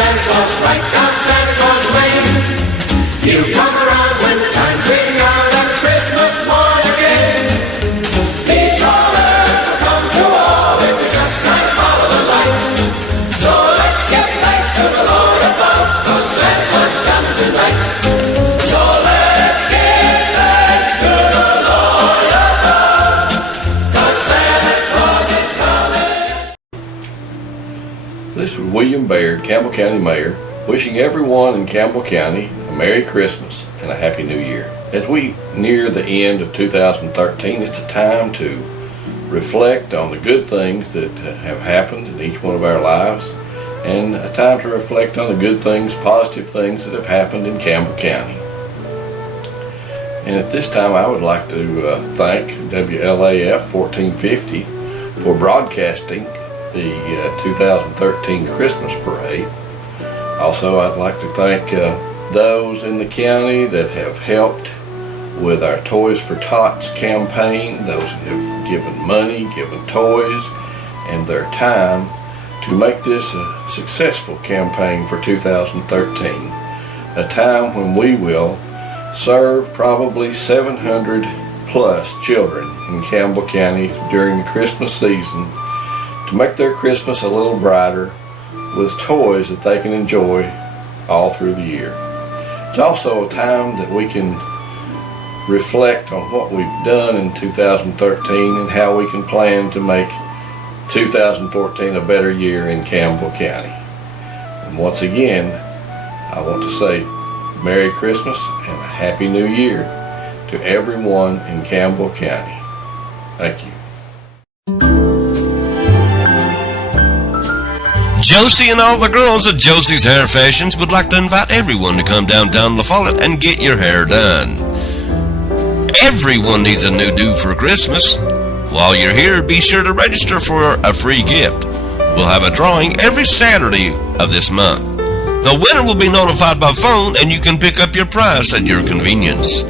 Santa Claus, right down Santa Claus Lane. You come around when the chimes ring out and it's Christmas morn again. Peace on earth will come to all if we just kind of follow the light. So let's give thanks to the Lord above, 'cause Santa Claus is coming tonight. So let's give thanks to the Lord above, 'cause Santa Claus is coming. This was William Baird, Campbell County Mayor, wishing everyone in Campbell County a Merry Christmas and a Happy New Year. As we near the end of 2013, it's a time to reflect on the good things that have happened in each one of our lives, and a time to reflect on the good things, positive things that have happened in Campbell County. And at this time, I would like to thank WLAF 1450 for broadcasting the 2013 Christmas parade. Also, I'd like to thank those in the county that have helped with our Toys for Tots campaign, those who have given money, given toys, and their time to make this a successful campaign for 2013. A time when we will serve probably 700 plus children in Campbell County during the Christmas season to make their Christmas a little brighter with toys that they can enjoy all through the year. It's also a time that we can reflect on what we've done in 2013 and how we can plan to make 2014 a better year in Campbell County. And once again, I want to say Merry Christmas and a Happy New Year to everyone in Campbell County. Thank you. Josie and all the girls at Josie's Hair Fashions would like to invite everyone to come downtown La Follette and get your hair done. Everyone needs a new do for Christmas. While you're here, be sure to register for a free gift. We'll have a drawing every Saturday of this month. The winner will be notified by phone, and you can pick up your prize at your convenience.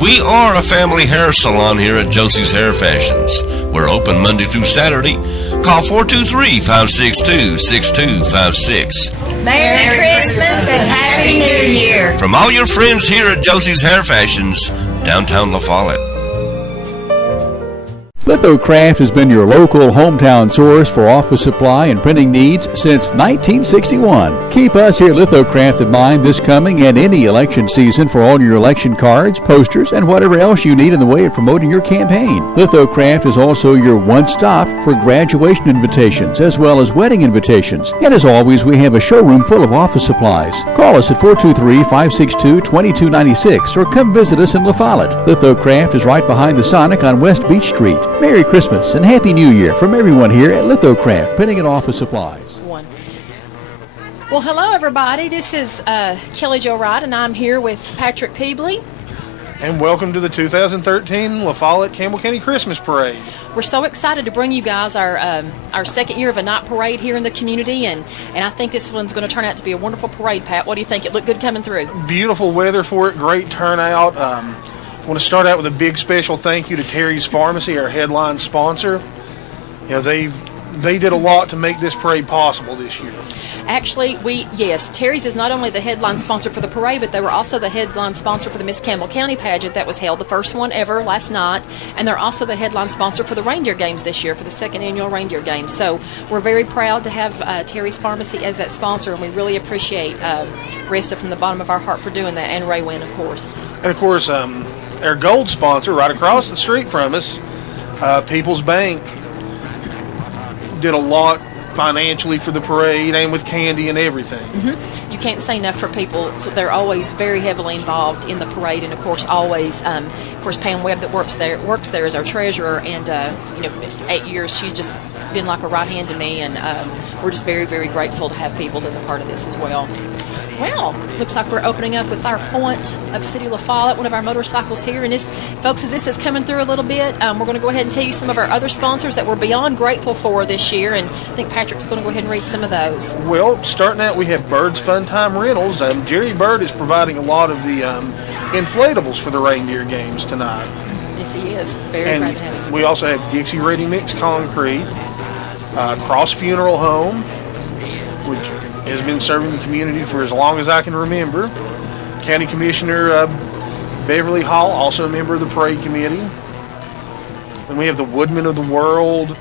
We are a family hair salon here at Josie's Hair Fashions. We're open Monday through Saturday. Call 423-562-6256. Merry Christmas and Happy New Year. From all your friends here at Josie's Hair Fashions, downtown La Follette. Lithocraft has been your local hometown source for office supply and printing needs since 1961. Keep us here at Lithocraft in mind this coming and any election season for all your election cards, posters, and whatever else you need in the way of promoting your campaign. Lithocraft is also your one-stop for graduation invitations as well as wedding invitations. And as always, we have a showroom full of office supplies. Call us at 423-562-2296 or come visit us in La Follette. Lithocraft is right behind the Sonic on West Beach Street. Merry Christmas and Happy New Year from everyone here at Lithocraft, Printing and Office Supplies. Well, hello, everybody. This is Kelly Jo Wright, and I'm here with Patrick Peebley. And welcome to the 2013 La Follette Campbell County Christmas Parade. We're so excited to bring you guys our second year of a night parade here in the community, and I think this one's going to turn out to be a wonderful parade, Pat. What do you think? It looked good coming through? Beautiful weather for it, great turnout. I want to start out with a big special thank you to Terry's Pharmacy, our headline sponsor. You know, they did a lot to make this parade possible this year. Actually, Terry's is not only the headline sponsor for the parade, but they were also the headline sponsor for the Miss Campbell County pageant that was held, the first one ever last night, and they're also the headline sponsor for the reindeer games this year, for the second annual reindeer games. So we're very proud to have Terry's Pharmacy as that sponsor, and we really appreciate Rissa from the bottom of our heart for doing that, and Ray Wynn, of course. And of course, our gold sponsor right across the street from us, People's Bank, did a lot financially for the parade and with candy and everything. Mm-hmm. You can't say enough for people. So they're always very heavily involved in the parade, and of course always Pam Webb that works there as our treasurer, and 8 years she's just been like a right hand to me, and we're just very, very grateful to have Peoples as a part of this as well. Well, looks like we're opening up with our Point of City La Follette, one of our motorcycles here. And this, folks, as this is coming through a little bit, we're going to go ahead and tell you some of our other sponsors that we're beyond grateful for this year. And I think Patrick's going to go ahead and read some of those. Well, starting out, we have Bird's Fun Time Rentals. Jerry Bird is providing a lot of the inflatables for the reindeer games tonight. Yes, he is. Very proud to have him. We also have Dixie Ready Mix Concrete, Cross Funeral Home, which has been serving the community for as long as I can remember. County Commissioner Beverly Hall, also a member of the parade committee. And we have the Woodmen of the World,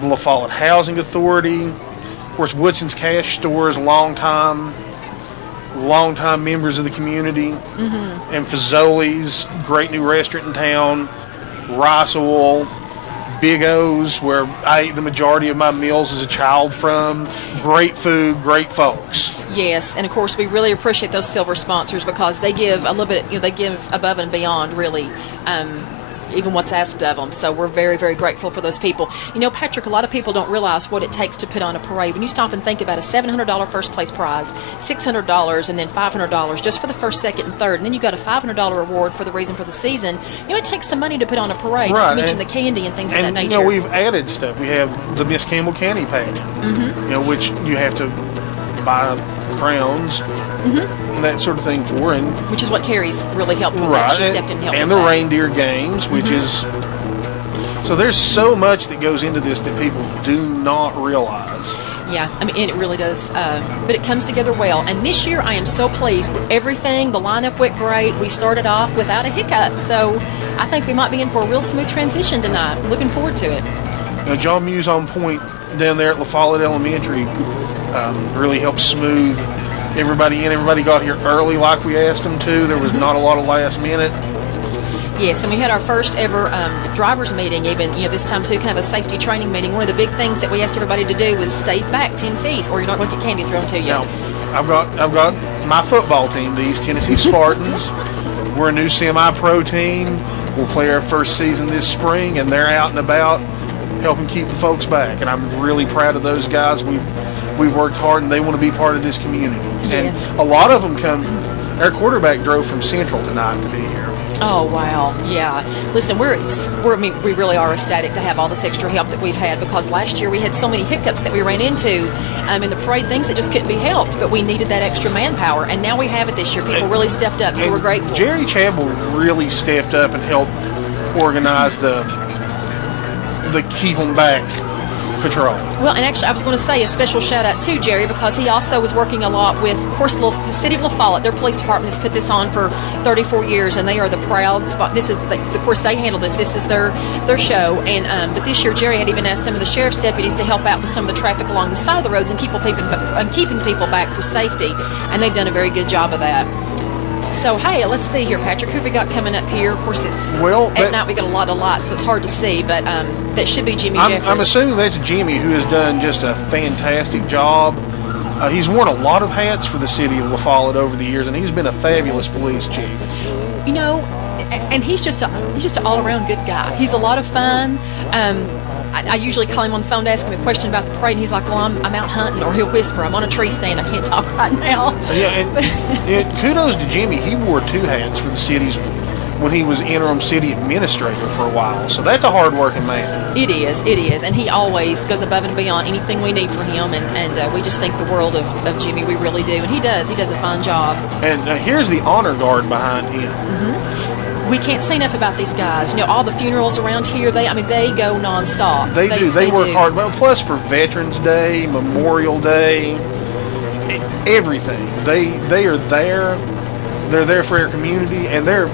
the La Follette Housing Authority, of course, Woodson's Cash Store is longtime members of the community. And Fazoli's, great new restaurant in town, Rice Oil, Big O's, where I ate the majority of my meals as a child from. Great food, great folks. Yes, and of course we really appreciate those silver sponsors because they give a little bit, they give above and beyond really. Even what's asked of them. So we're very, very grateful for those people. Patrick, a lot of people don't realize what it takes to put on a parade. When you stop and think about a $700 first place prize, $600, and then $500 just for the first, second, and third, and then you got a $500 reward for the reason for the season. It takes some money to put on a parade. Not to mention the candy and things of that nature. We've added stuff. We have the Miss Campbell County pageant, which you have to buy crowns and that sort of thing for, and which is what Terry's really helped with. That. She stepped in and helped and with the that. reindeer games, which is so. There's so much that goes into this that people do not realize. Yeah, and it really does. But it comes together well. And this year, I am so pleased with everything. The lineup went great. We started off without a hiccup, so I think we might be in for a real smooth transition tonight. Looking forward to it. Now, John Muse on point down there at La Follette Elementary really helped smooth everybody in. Everybody got here early like we asked them to. There was not a lot of last minute. Yes, and we had our first ever driver's meeting even, this time too, kind of a safety training meeting. One of the big things that we asked everybody to do was stay back 10 feet or you're not going to get candy thrown to you. Now, I've got my football team, the East Tennessee Spartans. We're a new semi-pro team. We'll play our first season this spring, and they're out and about helping keep the folks back. And I'm really proud of those guys. We've worked hard, and they want to be part of this community. Yes. And a lot of them come. Our quarterback drove from Central tonight to be here. Oh, wow. Yeah. Listen, we really are ecstatic to have all this extra help that we've had because last year we had so many hiccups that we ran into in the parade, things that just couldn't be helped, but we needed that extra manpower, and now we have it this year. People really stepped up, so we're grateful. Jerry Chappell really stepped up and helped organize the Keep 'em Back patrol. Well, and actually, I was going to say a special shout out to Jerry because he also was working a lot with, of course, the city of La Follette. Their police department has put this on for 34 years, and they are the proud spot. This is, of course, they handle this. This is their show. And but this year, Jerry had even asked some of the sheriff's deputies to help out with some of the traffic along the side of the roads and keeping people back for safety. And they've done a very good job of that. So, hey, let's see here, Patrick. Who have we got coming up here? Of course, at night we got a lot of lights, so it's hard to see, but that should be Jimmy Jeffries. I'm assuming that's Jimmy, who has done just a fantastic job. He's worn a lot of hats for the city of La Follette over the years, and he's been a fabulous police chief. And he's just an all-around good guy. He's a lot of fun. I usually call him on the phone to ask him a question about the parade, and he's like, well, I'm out hunting, or he'll whisper, I'm on a tree stand, I can't talk right now. Yeah, and kudos to Jimmy. He wore two hats for the cities when he was interim city administrator for a while, so that's a hard-working man. It is, and he always goes above and beyond anything we need for him, and we just think the world of Jimmy, we really do, and he does a fine job. And here's the honor guard behind him. We can't say enough about these guys. All the funerals around here, they go nonstop. They do. They work hard. Well, plus for Veterans Day, Memorial Day, everything. They are there. They're there for our community, and they're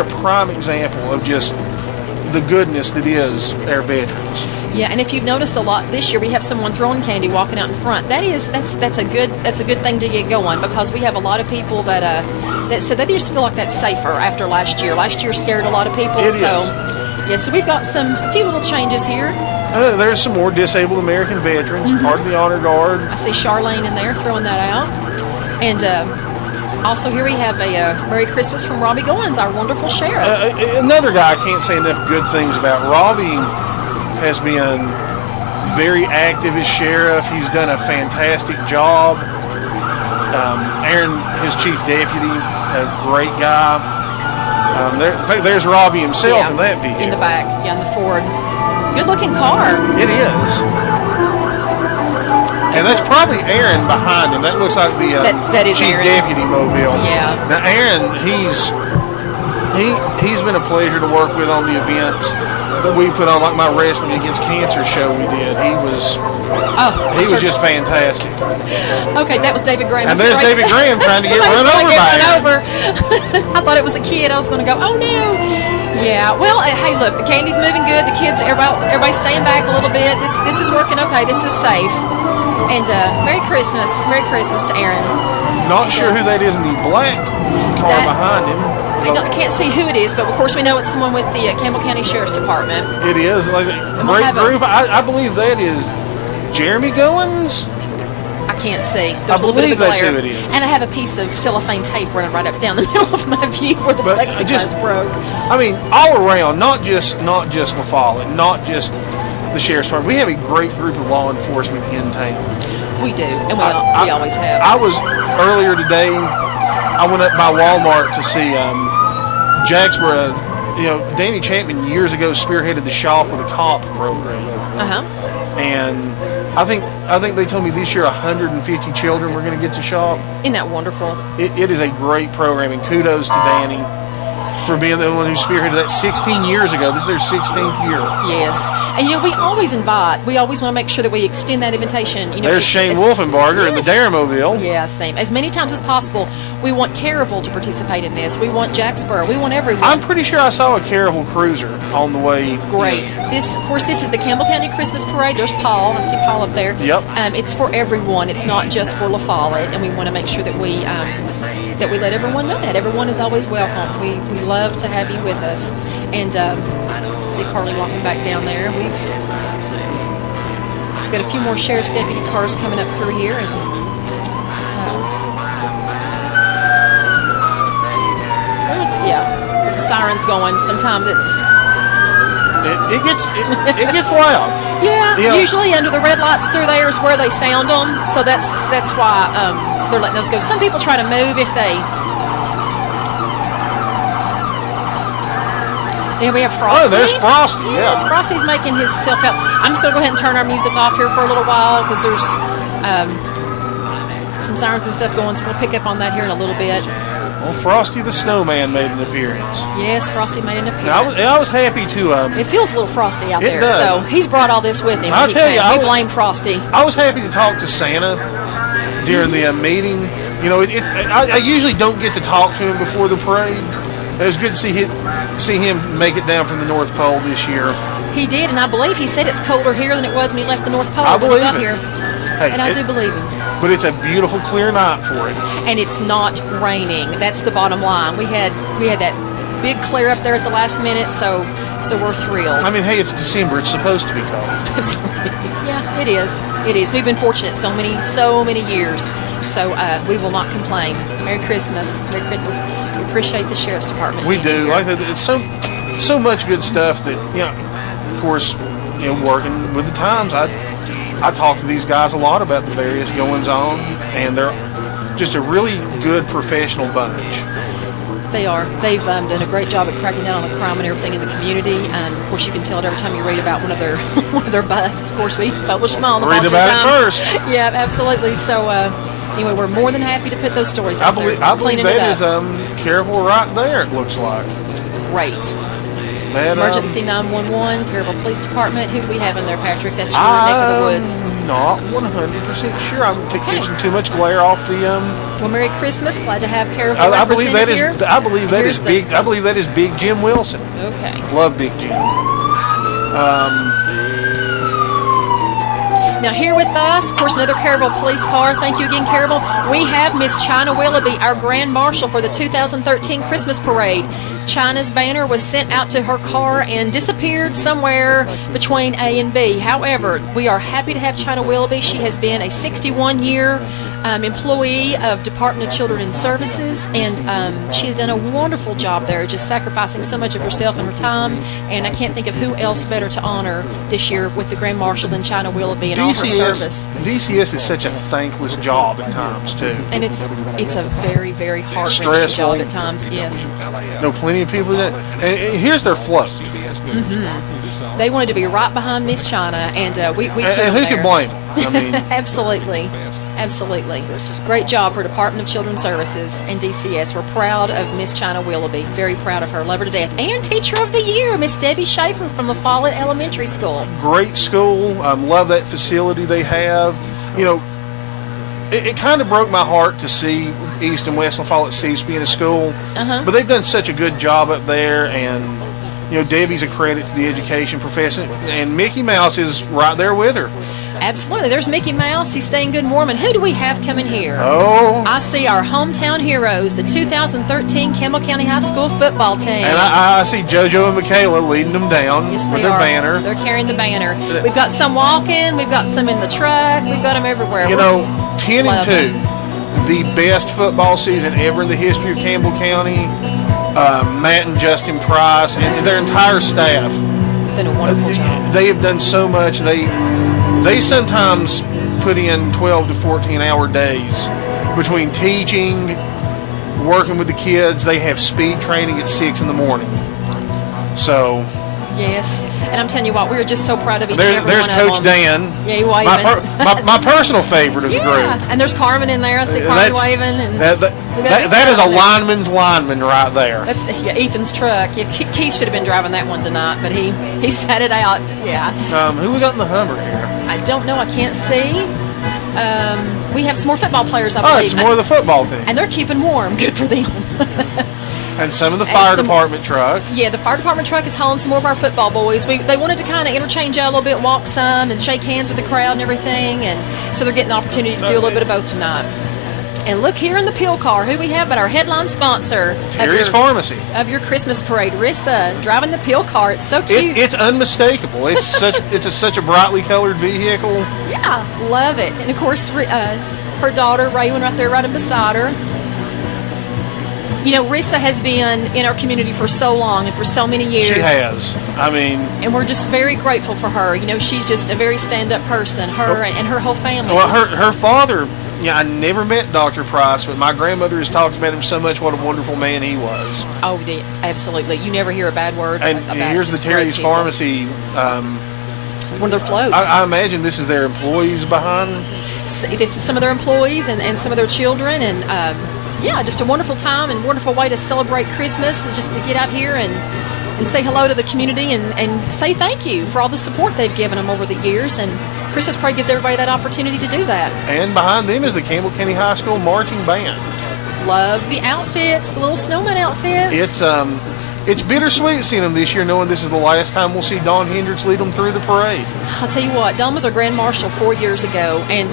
a prime example of just the goodness that is our veterans. Yeah, and if you've noticed a lot this year, we have someone throwing candy, walking out in front. That's a good thing to get going because we have a lot of people that so they just feel like that's safer after last year. Last year scared a lot of people. So we've got a few little changes here. There's some more disabled American veterans, part of the honor guard. I see Charlene in there throwing that out, and also here we have a Merry Christmas from Robbie Goins, our wonderful sheriff. Another guy I can't say enough good things about. Robbie has been very active as sheriff. He's done a fantastic job. Aaron, his chief deputy, a great guy. There's Robbie himself in that vehicle. In the back, in the Ford. Good-looking car. It is. And that's probably Aaron behind him. That looks like the that is chief Aaron. deputy mobile. Yeah. Now, Aaron, he's been a pleasure to work with on the events. we put on, like my Wrestling Against Cancer show we did. He was just fantastic. Okay, that was David Graham. And there's Right. David Graham trying to get Somebody's run over gonna by get him. run over. I thought it was a kid. I was going to go, oh no. Yeah. Well, hey, look, the candy's moving good. The kids, everybody's staying back a little bit. This is working okay. This is safe. And Merry Christmas. Merry Christmas to Aaron. Not sure who that is in the black car That- behind him. Can't see who it is, but of course we know it's someone with the Campbell County Sheriff's Department. It is like a we'll great have group. I believe that is Jeremy Goins. I can't see. There's a little bit of a believe that's glare. who it is. And I have a piece of cellophane tape running right up down the middle of my view where the But plexiglass broke. I mean, all around, not just La Follette, not just the Sheriff's Department. We have a great group of law enforcement in town. We do, and we always have. I was earlier today. I went up by Walmart to see Jacksboro. Danny Chapman years ago spearheaded the Shop with a Cop program, and I think they told me this year 150 children were going to get to Shop. Isn't that wonderful? It is a great program, and kudos to Danny for being the one who spearheaded that 16 years ago. This is their 16th year. Yes. And, we always invite. We always want to make sure that we extend that invitation. There's Shane Wolfenbarger in the Darramobile. Yeah, same. As many times as possible, we want Caryville to participate in this. We want Jacksboro. We want everyone. I'm pretty sure I saw a Caryville cruiser on the way. Great. This is the Campbell County Christmas Parade. There's Paul. I see Paul up there. Yep. It's for everyone. It's not just for La Follette, and we want to make sure that we let everyone know that everyone is always welcome. We love to have you with us. And see Carly walking back down there. We've got a few more sheriff's deputy cars coming up through here, and with the sirens going, sometimes it gets loud. yeah. Usually under the red lights through there is where they sound them, so that's why they're letting those go. Some people try to move if they. Yeah, we have Frosty. Oh, there's Frosty, yeah. Yes, Frosty's making his self out. I'm just going to go ahead and turn our music off here for a little while because there's some sirens and stuff going, so we'll pick up on that here in a little bit. Well, Frosty the Snowman made an appearance. Yes, Frosty made an appearance. I was happy to. It feels a little frosty out It there, does. so he's brought all this with him. I'll tell you, we blame Frosty. I was happy to talk to Santa during the meeting. I usually don't get to talk to him before the parade. It was good to see him make it down from the North Pole this year. He did, and I believe he said it's colder here than it was when he left the North Pole I when he believe got it. here. Hey, And I do believe him. But it's a beautiful, clear night for it. And it's not raining. That's the bottom line. We had that big clear up there at the last minute, so we're thrilled. I mean, hey, it's December. It's supposed to be cold. Yeah, it is. It is. We've been fortunate so many years. So we will not complain. Merry Christmas. Merry Christmas. We appreciate the Sheriff's Department. We being do. here. Like I said, it's so much good stuff that, of course, working with the Times, I talk to these guys a lot about the various goings on, and they're just a really good professional bunch. They are. They've done a great job at cracking down on the crime and everything in the community. Of course, you can tell it every time you read about one of their busts. Of course, we publish them all. Read about it first. Yeah, absolutely. So anyway, we're more than happy to put those stories I out believe there. that cleaning is it up. Caryville right there. It looks like Great. that. Emergency 911, Caryville Police Department. Who do we have in there, Patrick? That's your neck of the woods. I'm not 100% sure. I'm catching too much glare off the. Well, Merry Christmas. Glad to have Caryville I believe that represented is. here. I believe that Here's is big. I believe that is Big Jim Wilson. Okay. Love Big Jim. Now here with us, of course, another Caryville police car. Thank you again, Caryville. We have Miss China Willoughby, our Grand Marshal for the 2013 Christmas Parade. China's banner was sent out to her car and disappeared somewhere between A and B. However, we are happy to have China Willoughby. She has been a 61-year employee of Department of Children and Services, and she has done a wonderful job there, just sacrificing so much of herself and her time. And I can't think of who else better to honor this year with the Grand Marshal than China Willoughby and all her service. DCS is such a thankless job at times too. And it's a very, very heart-wrenching Stressful. job at times. Yes, Plenty of people that. And here's their float. they wanted to be right behind Miss China, and we put And them who there. can blame them? I mean, Absolutely. Absolutely. Great job for Department of Children's Services and DCS. We're proud of Miss China Willoughby. Very proud of her. Love her to death. And Teacher of the Year, Miss Debbie Schaefer from La Follette Elementary School. Great school. Love that facility they have. You know, it kind of broke my heart to see East and West La Follette cease being a school. But they've done such a good job up there, and you know, Debbie's a credit to the education profession, and Mickey Mouse is right there with her. Absolutely. There's Mickey Mouse. He's staying good and warm. And who do we have coming here? Oh. I see our hometown heroes, the 2013 Campbell County High School football team. And I see JoJo and Michaela leading them down Yes, with they their are. banner. They're carrying the banner. We've got some walking. We've got some in the truck. We've got them everywhere. You know, 10-2, Love the best football season ever in the history of Campbell County. Matt and Justin Price and their entire staff. Done a wonderful job. They have done so much. They sometimes put in 12 to 14-hour days between teaching, working with the kids. They have speed training at 6 in the morning. So Yes. And I'm telling you what, we were just so proud of each and every there's one of Coach them. Dan, Yeah, he waving. my personal favorite of the Yeah, group. and there's Carmen in there. I see Carmen That's- waving. And That is a lineman's lineman right there. That's Ethan's truck. Yeah, Keith should have been driving that one tonight, but he sat it out. Yeah. Who we got in the Hummer here? I don't know. I can't see. We have some more football players, I Oh, believe. it's more of the football team. And they're keeping warm. Good for them. And some of the fire some- department truck. Yeah, the fire department truck is hauling some more of our football boys. They wanted to kind of interchange out a little bit, walk some, and shake hands with the crowd and everything. And so they're getting the opportunity to do a little bit of both tonight. And look here in the pill car, who we have but our headline sponsor Terry's Pharmacy. of your Christmas parade, Rissa, driving the pill car. It's so cute. It's unmistakable. It's such a brightly colored vehicle. Yeah, love it. And of course, her daughter, Raywin, right there, riding beside her. You know, Rissa has been in our community for so long and for so many years. She has. I mean, And we're just very grateful for her. You know, she's just a very stand-up person, her and her whole family. well, her father. Yeah, I never met Dr. Price, but my grandmother has talked about him so much. What a wonderful man he was. Oh, yeah, absolutely. You never hear a bad word And about here's the just great Terry's people. Pharmacy. One of their floats. I imagine this is their employees behind. This is some of their employees and some of their children, and yeah, just a wonderful time and wonderful way to celebrate Christmas is just to get out here and say hello to the community and say thank you for all the support they've given them over the years. And Christmas Parade gives everybody that opportunity to do that. And behind them is the Campbell County High School marching band. Love the outfits, the little snowman outfits. It's bittersweet seeing them this year, knowing this is the last time we'll see Don Hendricks lead them through the parade. I'll tell you what, Don was our grand marshal 4 years ago, and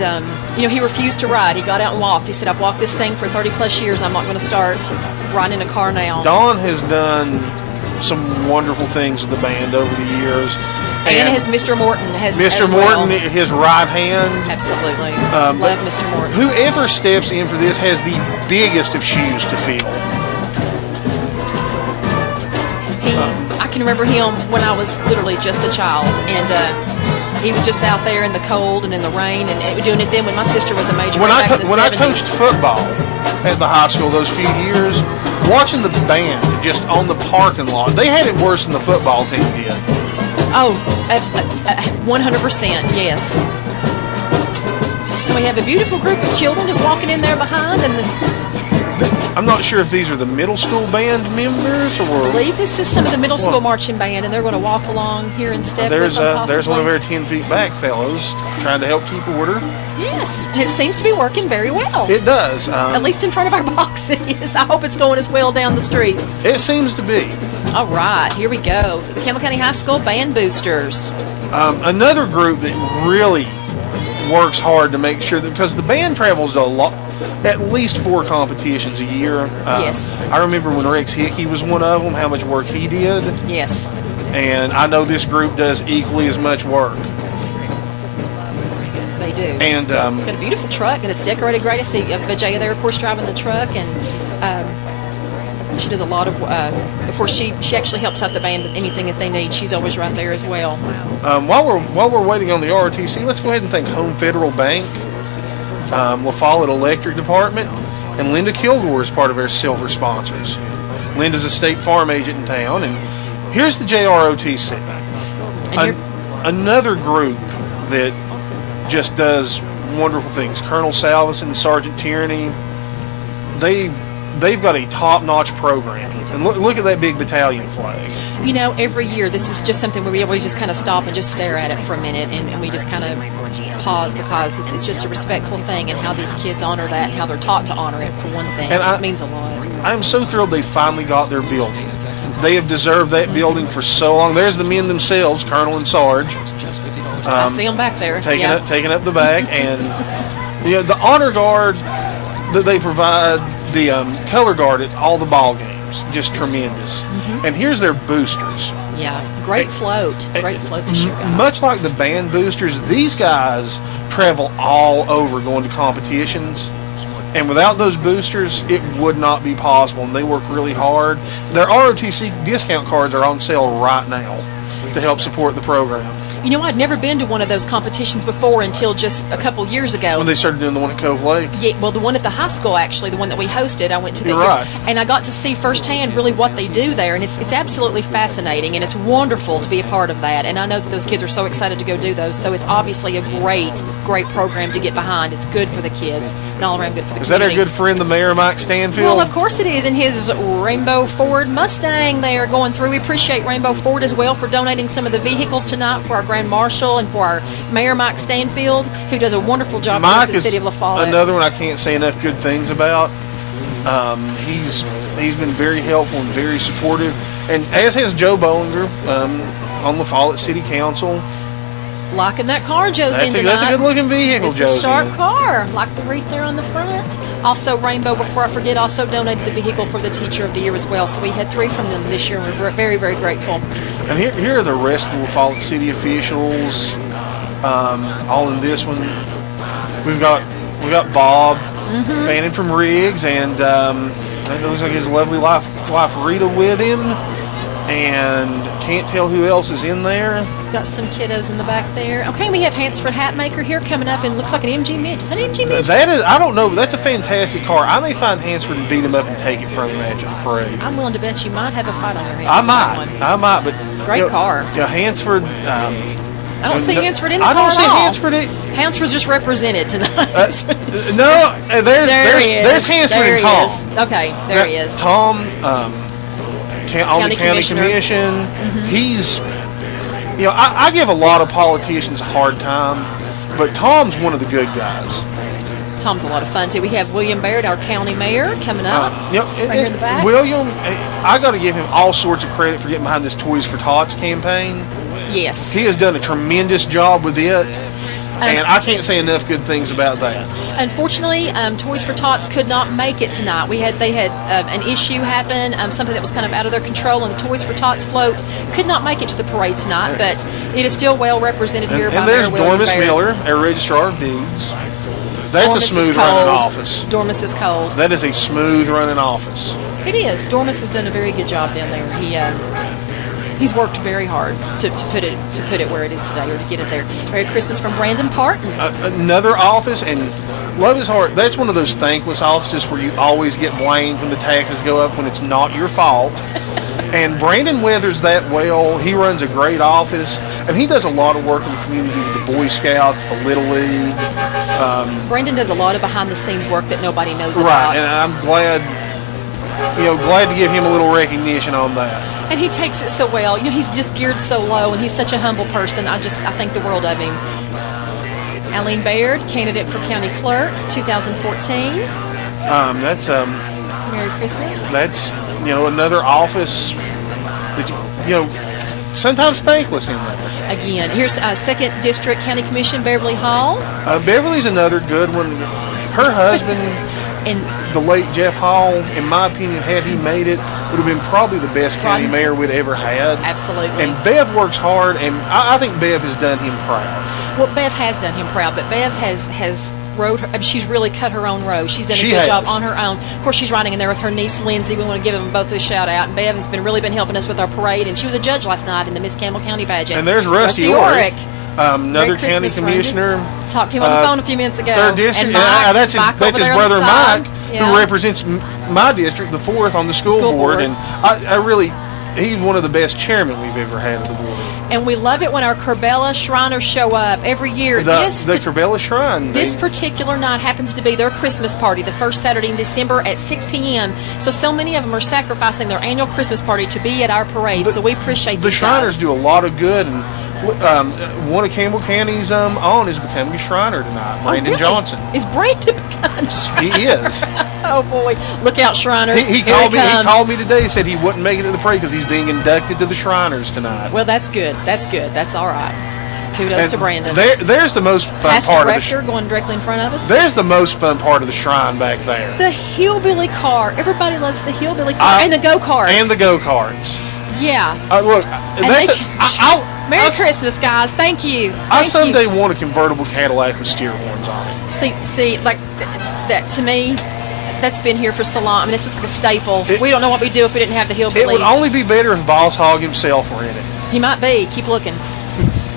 you know, he refused to ride. He got out and walked. He said, "I've walked this thing for 30 plus years. I'm not going to start riding in a car now." Don has done some wonderful things with the band over the years. And has Mr. Morton has Mr. as well. Morton, his right hand. Absolutely. But Love Mr. Morton. Whoever steps in for this has the biggest of shoes to fill. I can remember him when I was literally just a child, and he was just out there in the cold and in the rain, and doing it then when my sister was a major. When back in the I 70s. coached football at the high school those few years, watching the band just on the parking lot, they had it worse than the football team did. Oh, 100%, yes. And we have a beautiful group of children just walking in there behind, and I'm not sure if these are the middle school band members I or. believe this is some of the middle school Well, marching band, and they're going to walk along here in step There's with them, there's one of possibly. our 10 feet back fellows trying to help keep order. Yes, and it seems to be working very well. It does. At least in front of our box it is. I hope it's going as well down the street. It seems to be. All right, here we go. The Campbell County High School Band Boosters. Another group that really works hard to make sure that, because the band travels to at least 4 competitions a year. Yes. I remember when Rex Hickey was one of them, how much work he did. Yes. And I know this group does equally as much work. They do. And It's got a beautiful truck, and it's decorated great. I see Vijaya there, of course, driving the truck, and she does a lot of. Of course, she actually helps out the band with anything that they need. She's always right there as well. while we're waiting on the ROTC, let's go ahead and thank Home Federal Bank, La Follette Electric Department, and Linda Kilgore is part of our silver sponsors. Linda's a State Farm agent in town, and here's the JROTC. And Another group that just does wonderful things. Colonel Salveson, Sergeant Tierney, they've got a top-notch program. And look at that big battalion flag. You know, every year, this is just something where we always just kind of stop and just stare at it for a minute, and we just kind of pause, because it's just a respectful thing, and how these kids honor that, and how they're taught to honor it, for one thing. And It means a lot. I'm so thrilled they finally got their building. They have deserved that building for so long. There's the men themselves, Colonel and Sarge. I see them back there. taking yeah. up the bag, and the honor guard that they provide, the color guard at all the ball games, just tremendous. And here's their boosters. Yeah, great float. Great float this year, guys. Much like the band boosters, these guys travel all over going to competitions. And without those boosters, it would not be possible. And they work really hard. Their ROTC discount cards are on sale right now to help support the program. You know, I'd never been to one of those competitions before until just a couple years ago. When they started doing the one at Cove Lake. Yeah, well, the one at the high school, actually, the one that we hosted, I went to. You're right. And I got to see firsthand really what they do there, and it's absolutely fascinating, and it's wonderful to be a part of that. And I know that those kids are so excited to go do those, so it's obviously a great program to get behind. It's good for the kids, and all around good for the Is that our community. good friend, the mayor, Mike Stanfield? Well, of course it is, in his Rainbow Ford Mustang they are going through. We appreciate Rainbow Ford as well for donating some of the vehicles tonight for our Grand Marshal and for our Mayor Mike Stanfield, who does a wonderful job Mike for the city of La Follette. another one I can't say enough good things about. He's been very helpful and very supportive, and as has Joe Bollinger on La Follette City Council. Liking that car Joe's in tonight. That's a good-looking vehicle, It's Joe's a sharp in. car. Like the wreath there on the front. Also, Rainbow, before I forget, also donated the vehicle for the Teacher of the Year as well. So we had 3 from them this year, and we're very, very grateful. And here are the rest of the La Follette City officials, all in this one. We got Bob Fanning from Riggs, and it looks like his lovely wife Rita with him, and can't tell who else is in there. Got some kiddos in the back there. Okay, we have Hansford Hatmaker here coming up, and looks like an MG Midge. Is that an MG Midge? That is, I don't know, but that's a fantastic car. I may find Hansford and beat him up and take it from him after the parade. I'm willing to bet you might have a fight on your hands. I with that one. might, but Great car. Yeah, Hansford. I don't see Hansford in the I car don't see at all. Hansford. Hansford's just represented tonight. No, there's is. Hansford There and he Tom. is. Okay, there he is. Tom, on the county Commissioner. commission. He's, I give a lot of politicians a hard time, but Tom's one of the good guys. Tom's a lot of fun too. We have William Baird, our county mayor, coming up. Right here in the back. William, I got to give him all sorts of credit for getting behind this Toys for Tots campaign. Yes. He has done a tremendous job with it, and I can't say enough good things about that. Unfortunately, Toys for Tots could not make it tonight. They had an issue happen, something that was kind of out of their control, and the Toys for Tots float could not make it to the parade tonight. But it is still well represented here by And there's Mayor William Dormis Baird. Miller, our registrar of deeds. That's Dormis a is smooth cold. running office. Dormis is cold. That is a smooth running office. It is. Dormis has done a very good job down there. He's worked very hard to put it where it is today, or to get it there. Merry Christmas from Brandon Parton. Another office, and love his heart. That's one of those thankless offices where you always get blamed when the taxes go up when it's not your fault. And Brandon weathers that well. He runs a great office, and he does a lot of work in the community with the Boy Scouts, the Little League. Brandon does a lot of behind-the-scenes work that nobody knows about. Right, and I'm glad to give him a little recognition on that. And he takes it so well. He's just geared so low, and he's such a humble person. I think the world of him. Aline Baird, candidate for county clerk, 2014. That's Merry Christmas. That's another office that sometimes thankless in there. Again, here's 2nd District County Commission, Beverly Hall. Beverly's another good one. Her husband, And the late Jeff Hall, in my opinion, had he made it, would have been probably the best county mayor we'd ever had. absolutely. And Bev works hard, and I think Bev has done him proud. Well, Bev has done him proud, but Bev has rode her. She's really cut her own road. She's done a She good has. job on her own. Of course, she's riding in there with her niece Lindsay. We want to give them both a shout out. And Bev has really been helping us with our parade, and she was a judge last night in the Miss Campbell County pageant. And there's Rusty Orrick. Another Merry county Christmas, Randy. commissioner. Talked to him on the phone a few minutes ago. 3rd district. And Mike, That's his Mike over there on brother the side. Mike, Yeah. who represents my district, the 4th on the school board. And I really, he's one of the best chairmen we've ever had of the board. And we love it when our Corbella Shriners show up every year. The Corbella Shrine. This particular night happens to be their Christmas party, the first Saturday in December at 6 p.m. So many of them are sacrificing their annual Christmas party to be at our parade. So we appreciate the these Shriners guys. do a lot of good, and one of Campbell County's own is becoming a Shriner tonight. Brandon really? Johnson. Is Brandon becoming a Shriner? He is. Oh boy! Look out, Shriners! He Here called me. He comes. called me today. Said he wouldn't make it to the parade because he's being inducted to the Shriners tonight. Well, that's good. That's good. That's all right. Kudos And to Brandon. There's the most fun Past part of director going directly in front of us. There's the most fun part of the shrine back there. The hillbilly car. Everybody loves the hillbilly car and the go karts. And the go karts. Yeah. Look, And that's they- Merry Christmas, guys. Thank you. I Thank someday you. want a convertible Cadillac with steer horns on it. See, like that to me. That's been here for so long. I mean, it's just like a staple. We don't know what we'd do if we didn't have the It hillbilly. would only be better if Boss Hog himself were in it. He might be. Keep looking.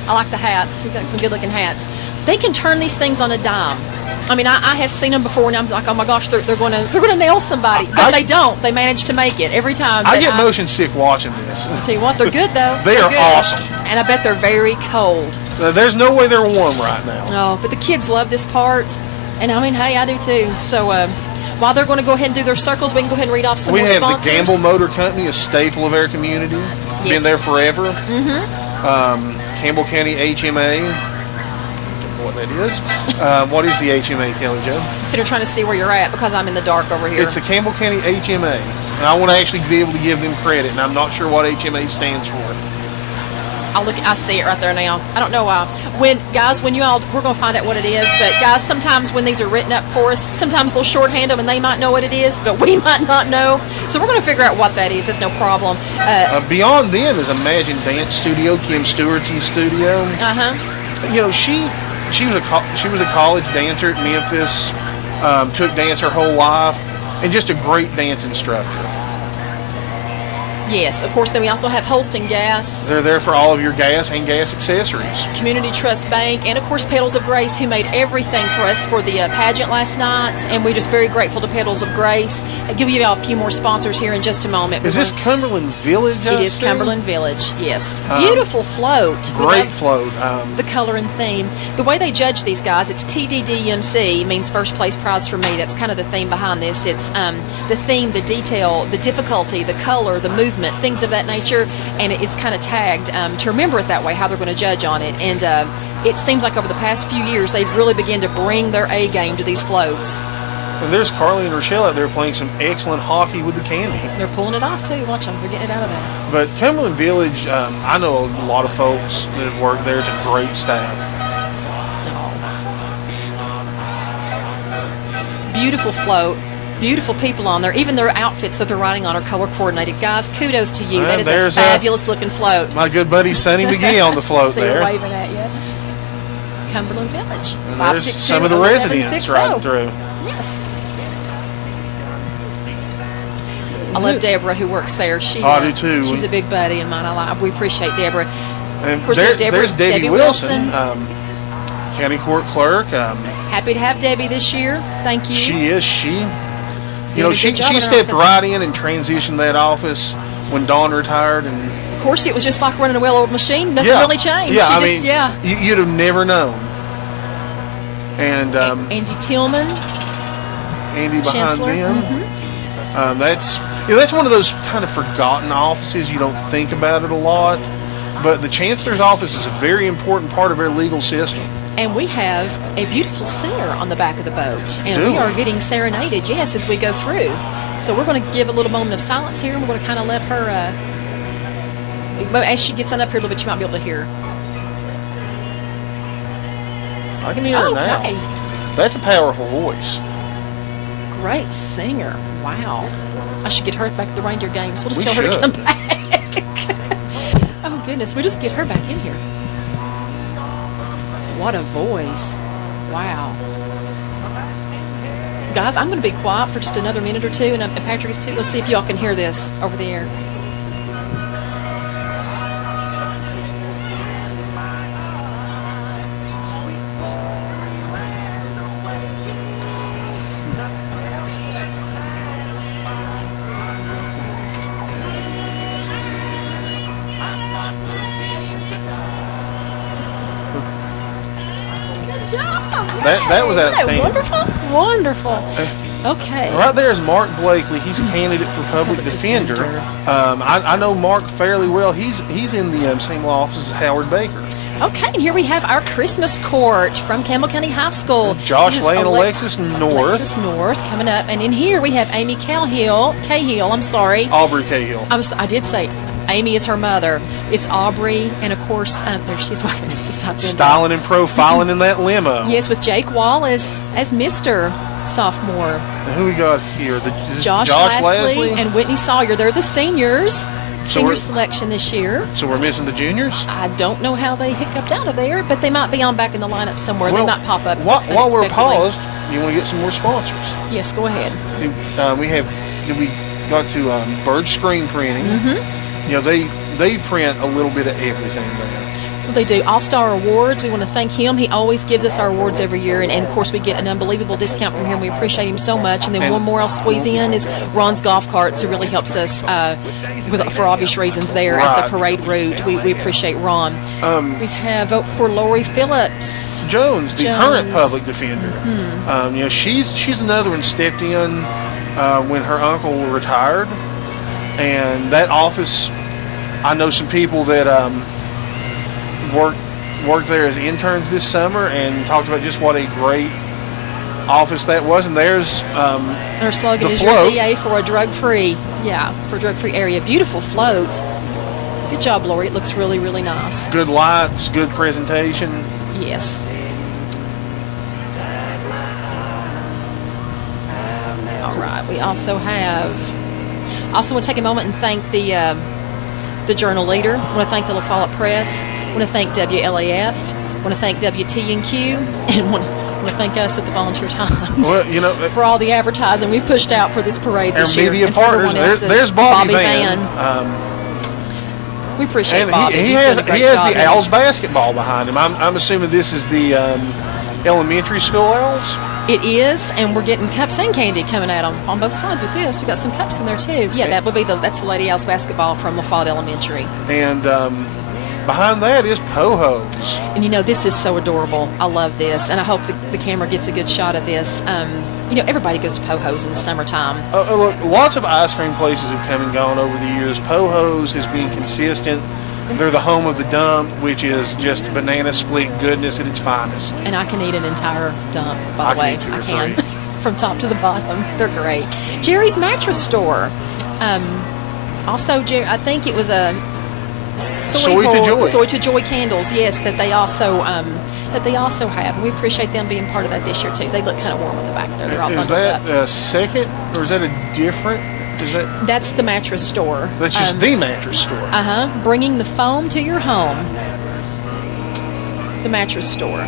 I like the hats. We've got some good-looking hats. They can turn these things on a dime. I mean, I have seen them before, and I'm like, oh my gosh, they're going to nail somebody, but they don't. They manage to make it every time. I get motion sick watching this. I'll tell you what, they're good though. They They're are good. awesome. And I bet they're very cold. There's no way they're warm right now. Oh, but the kids love this part, and I mean, hey, I do too. So while they're going to go ahead and do their circles, we can go ahead and read off some We more have sponsors. the Gamble Motor Company, a staple of our community. Yes. Been there forever. Mm-hmm. Campbell County HMA. Don't know what that is. What is the HMA, Kelly Jo? I'm sitting here trying to see where you're at because I'm in the dark over here. It's the Campbell County HMA. And I want to actually be able to give them credit, and I'm not sure what HMA stands for. I see it right there now. I don't know why. When you all, we're going to find out what it is. But guys, sometimes when these are written up for us, sometimes they'll shorthand them and they might know what it is, but we might not know. So we're going to figure out what that is. That's no problem. Beyond them is Imagine Dance Studio, Kim Stewart's studio. You know, she was a college dancer at Memphis. Took dance her whole life, and just a great dance instructor. Yes, of course. Then we also have Holston Gas, They're there for all of your gas and gas accessories. Community Trust Bank, and of course Petals of Grace, who made everything for us for the pageant last night. And we're just very grateful to Petals of Grace. I'll give you a few more sponsors here in just a moment. Is this Cumberland Village? It is Cumberland Village, yes. Beautiful float. We Great love float. the color and theme. The way they judge these guys, it's TDDMC, means first place prize for me. That's kind of the theme behind this. It's the theme, the detail, the difficulty, the color, the movement, things of that nature, and it's kind of tagged to remember it that way, how they're going to judge on it. And it seems like over the past few years, they've really begun to bring their A game to these floats. And there's Carly and Rochelle out there playing some excellent hockey with the candy. They're pulling it off, too. Watch them. They're getting it out of there. But Cumberland Village, I know a lot of folks that work there. It's a great staff. Beautiful float. Beautiful people on there. Even their outfits that they're riding on are color coordinated. Guys, kudos to you. And That is a fabulous looking float. My good buddy Sonny McGee on the float See there. her waving at you. Cumberland Village. And there's some of the residents riding through. Yes. I love Deborah who works there. She, I do too. She's a big buddy of mine. We appreciate Deborah. And Of course, we have there's Debbie Wilson, Wilson. County Court Clerk. Happy to have Debbie this year. Thank you. She is. You know, Doing a she good job in her stepped office. right in and transitioned that office when Dawn retired. And Of course, it was just like running a well-oiled machine. Nothing really changed. Yeah, She I just, mean, you'd have never known. And Andy Tillman. Andy behind Chancellor. them. That's one of those kind of forgotten offices. You don't think about it a lot, but the Chancellor's office is a very important part of our legal system. And we have a beautiful singer on the back of the boat. And Do we are we? getting serenaded, yes, as we go through. So we're going to give a little moment of silence here, and we're going to kind of let her, as she gets on up here a little bit, you might be able to hear. I can hear her Okay. now. That's a powerful voice. Great singer. Wow. I should get her back at the reindeer games. We'll just We tell her to should. come back. Oh, goodness. We'll just get her back in here. What a voice. Wow. Guys, I'm going to be quiet for just another minute or two, and Patrick is too. Let's see if y'all can hear this over the air. That was Isn't that outstanding. Wonderful. Okay. Right there is Mark Blakely. He's a candidate for public defender. I know Mark fairly well. He's in the same law office as Howard Baker. Okay, and here we have our Christmas court from Campbell County High School. Josh This is Lay and Alexis North. Alexis North coming up. And in here we have Amy Cahill, I'm sorry. Aubrey Cahill. I did say Amy is her mother. It's Aubrey, and of course, there she's walking beside them. Styling and profiling in that limo. Yes, with Jake Wallace as Mr. Sophomore. And who we got here? Is this Josh Lasley and Whitney Sawyer. They're the seniors. Senior we're- selection this year. So we're missing the juniors? I don't know how they hiccuped out of there, but they might be on back in the lineup somewhere. Well, they might pop up. While we're unexpectedly. paused, you want to get some more sponsors. Yes, go ahead. We got to Bird Screen Printing. Mm-hmm. You know, they print a little bit of everything there. Well, they do All-Star Awards. We want to thank him. He always gives us our awards every year, and of course we get an unbelievable discount from him. We appreciate him so much. And then one more I'll squeeze in is Ron's Golf Carts, who really helps us for obvious reasons there at the parade route. We appreciate Ron. We have vote for Lori Phillips. Jones, the current Jones. public defender. You know, she's another one stepped in when her uncle retired, and that office. I know some people that worked there as interns this summer and talked about just what a great office that was. And there's Our slogan the is float. your DA for a drug-free, for a drug-free area. Beautiful float. Good job, Lori. It looks really, really nice. good lights, good presentation. Yes. All right. We also want to take a moment and thank the Journal Leader. I want to thank the La Follette Press. I want to thank WLAF. I want to thank WTNQ. And want to thank us at the Volunteer Times. Well, you know, for all the advertising we pushed out for this parade our this year. media and for partners. everyone else's. There's Bobby Van. Van. We appreciate And Bobby. he He's has done a great the job. Owls basketball behind him. I'm assuming this is the elementary school Owls. It is, and we're getting cups and candy coming at them on both sides with this. We got some cups in there too. Yeah, that's the Lady Owls basketball from La Follette Elementary. And behind that is Pohos. And you know, this is so adorable. I love this, and I hope the camera gets a good shot of this. You know, everybody goes to Pohos in the summertime. Look, lots of ice cream places have come and gone over the years. Pohos has been consistent. They're the home of the dump, which is just banana split goodness at its finest. And I can eat an entire dump, by the I way. can eat 2 or I can. 3. From top to the bottom. They're great. Jerry's Mattress Store. Also, I think it was a Soy to Joy. Soy to Joy candles, yes, that they also have. And we appreciate them being part of that this year, too. They look kind of warm on the back there. They're all Is bundled that up. a second, or is that a different? Is that? That's the mattress store. That's just the mattress store. Bringing the foam to your home. The mattress store.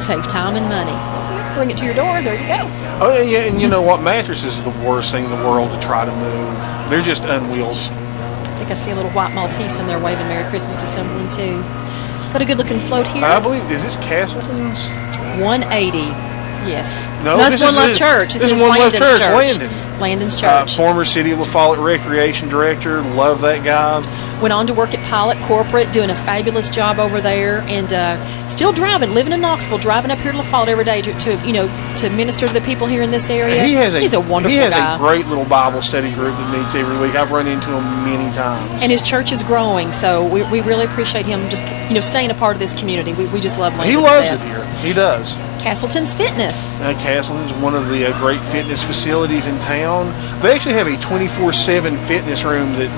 Save time and money. Bring it to your door. There you go. Oh yeah, and you know what? Mattresses are the worst thing in the world to try to move. They're just on wheels. I think I see a little white Maltese in there waving Merry Christmas to someone too. Got a good looking float here. I believe, is this Castleton's? 180. Yes. No, that's this One is Love a- Church. this is is One Love Landon's Church, Church. Landon. Landon's Church. Former City of La Follette Recreation Director. Love that guy. Went on to work at Pilot Corporate, doing a fabulous job over there, and still driving, living in Knoxville, driving up here to La Follette every day to minister to the people here in this area. He's a wonderful He has guy. a great little Bible study group that meets every week. I've run into him many times. And his church is growing, so we really appreciate him just staying a part of this community. We just love Landon. He to loves death. it here. He does. Castleton's Fitness. Castleton's one of the great fitness facilities in town. They actually have a 24/7 fitness room that,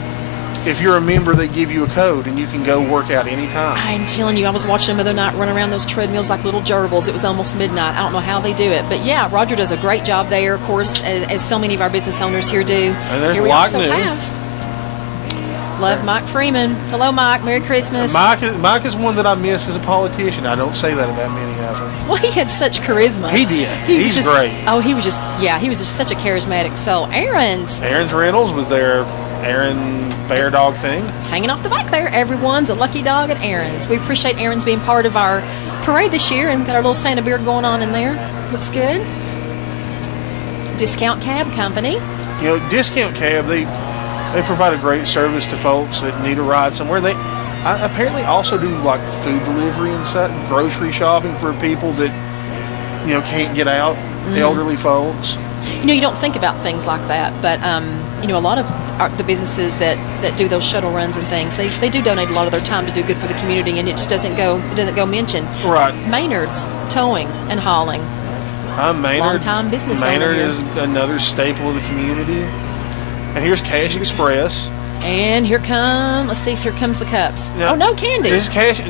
if you're a member, they give you a code and you can go work out anytime. I'm telling you, I was watching them the other night run around those treadmills like little gerbils. It was almost midnight. I don't know how they do it. But yeah, Roger does a great job there, of course, as so many of our business owners here do. And there's here we Mike also New. love Mike Freeman. Hello, Mike. Merry Christmas. Mike is one that I miss as a politician. I don't say that about many of them. Well, he had such charisma. He did. was He's just- great. Oh, he was just such a charismatic soul. Aaron's Aaron's Reynolds was their Aaron Bear Dog thing. hanging off the back there. Everyone's a lucky dog at Aaron's. We appreciate Aaron's being part of our parade this year and got our little Santa beard going on in there. Looks good. Discount Cab Company. You know, Discount Cab, they provide a great service to folks that need a ride somewhere. I apparently also do like food delivery and stuff, grocery shopping for people that can't get out, elderly folks. You don't think about things like that, but a lot of the businesses that do those shuttle runs and things, they do donate a lot of their time to do good for the community, and it just doesn't go mentioned. Right. Maynard's Towing and Hauling. Maynard. Long-time business owner Maynard here. is another staple of the community. And here's Cash Express. And here comes the cups. Now, oh, no candy. This is Cash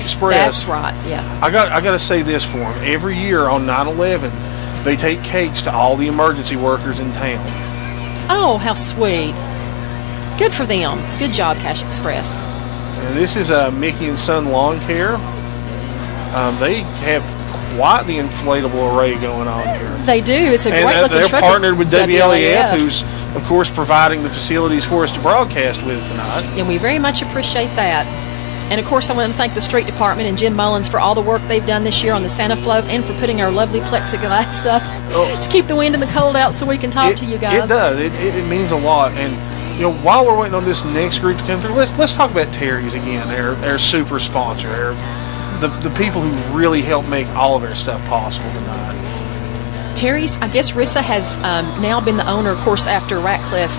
Express. That's right. Yeah. I got to say this for them. Every year on 9/11, they take cakes to all the emergency workers in town. Oh, how sweet. Good for them. Good job, Cash Express. And this is Mickey and Son Lawn Care. They have quite the inflatable array going on here. They do. It's a great looking they're truck. partnered with WLAF, who's, of course, providing the facilities for us to broadcast with tonight. And we very much appreciate that. And, of course, I want to thank the street department and Jim Mullins for all the work they've done this year on the Santa Float and for putting our lovely plexiglass up to keep the wind and the cold out so we can talk to you guys. It does. It means a lot. And, while we're waiting on this next group to come through, let's talk about Terry's again, our super sponsor, the people who really help make all of our stuff possible tonight. Terry's, I guess Rissa has now been the owner, of course, after Ratcliffe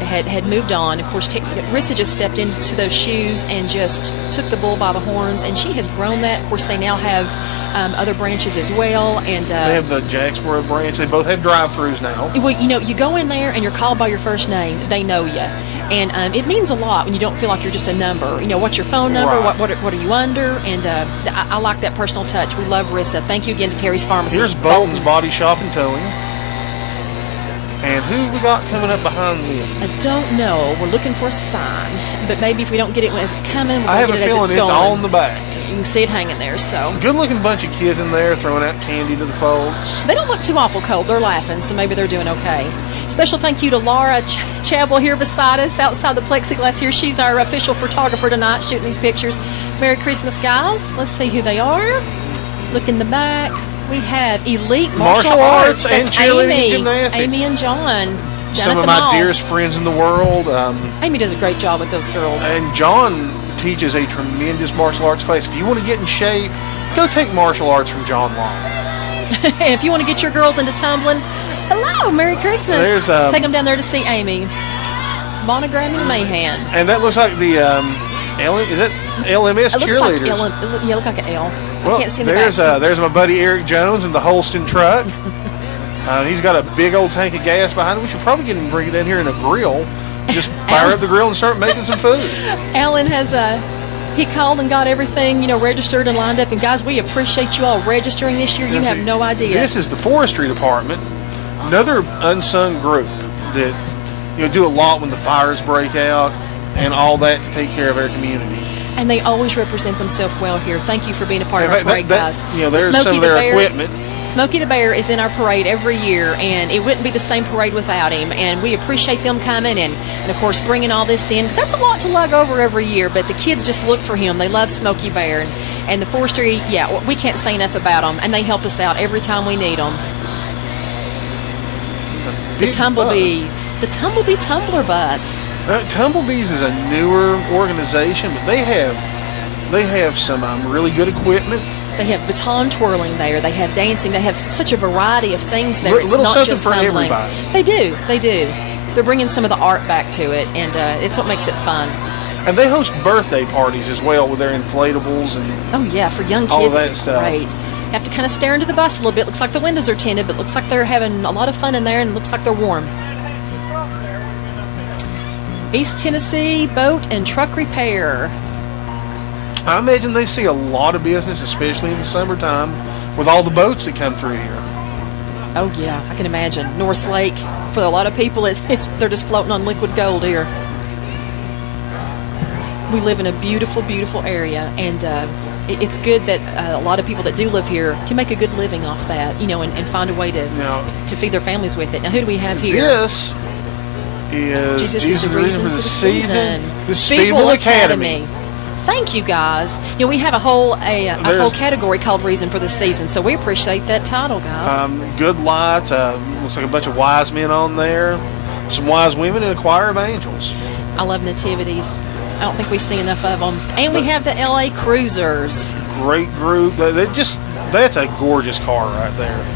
had moved on. Of course, Rissa just stepped into those shoes and just took the bull by the horns, and she has grown that. Of course, they now have other branches as well. And they have the Jacksboro branch. They both have drive-thrus now. Well, you go in there and you're called by your first name. They know you. And it means a lot when you don't feel like you're just a number. What's your phone number? Right. What are you under? And I like that personal touch. We love Rissa. Thank you again to Terry's Pharmacy. Here's Bolton's Body Shop and Towing. And who we got coming up behind them? I don't know. We're looking for a sign. But maybe if we don't get it as it's coming, I have we'll a get it as feeling it's it's going. on the back. You can see it hanging there, so. Good-looking bunch of kids in there throwing out candy to the folks. They don't look too awful cold. They're laughing, so maybe they're doing okay. Special thank you to Laura Chabwell here beside us outside the plexiglass here. She's our official photographer tonight shooting these pictures. Merry Christmas, guys. Let's see who they are. Look in the back. We have Elite Martial Arts. and That's cheerleading and Amy. gymnastics. Amy and John. Down Some at of the my mall. dearest friends in the world. Amy does a great job with those girls. And John teaches a tremendous martial arts class. If you want to get in shape, go take martial arts from John Long. And if you want to get your girls into tumbling, hello, Merry Christmas. Take them down there to see Amy. Monogramming Mayhan. And that looks like the is that LMS It looks cheerleaders? It look like an L. Well, I can't see in the back. there's my buddy Eric Jones in the Holston truck. He's got a big old tank of gas behind him. We should probably get him and bring it in here in a grill. Just fire up the grill and start making some food. Alan has he called and got everything, registered and lined up. And guys, we appreciate you all registering this year. You have no idea. This is the forestry department, another unsung group that do a lot when the fires break out and all that to take care of our community. And they always represent themselves well here. Thank you for being a part of our parade, guys. There's Smokey some of the their Bear. equipment. Smokey the Bear is in our parade every year, and it wouldn't be the same parade without him. And we appreciate them coming and of course, bringing all this in, because that's a lot to lug over every year. But the kids just look for him. They love Smokey Bear. And the forestry, we can't say enough about them. And they help us out every time we need them. The Tumblebees. The Tumblebee Tumbler Bus. Tumblebees is a newer organization, but they have some really good equipment. They have baton twirling there. They have dancing. They have such a variety of things there. It's Little not something just for tumbling. everybody. They do. They're bringing some of the art back to it, and it's what makes it fun. And they host birthday parties as well with their inflatables and Oh yeah, for young all kids, that it's stuff. great. You have to kind of stare into the bus a little bit. Looks like the windows are tinted, but looks like they're having a lot of fun in there, and looks like they're warm. East Tennessee Boat and Truck Repair. I imagine they see a lot of business, especially in the summertime, with all the boats that come through here. Oh yeah, I can imagine. North Lake, for a lot of people, they're just floating on liquid gold here. We live in a beautiful, beautiful area, and it's good that a lot of people that do live here can make a good living off that, and find a way to feed their families with it. Now, who do we have here? This is Jesus is the reason for the season. The Speedwell Academy. Thank you, guys. We have a whole category called Reason for the Season, so we appreciate that title, guys. Good lights. Looks like a bunch of wise men on there. Some wise women and a choir of angels. I love nativities. I don't think we see enough of them. And we have the LA Cruisers. Great group. That's a gorgeous car right there.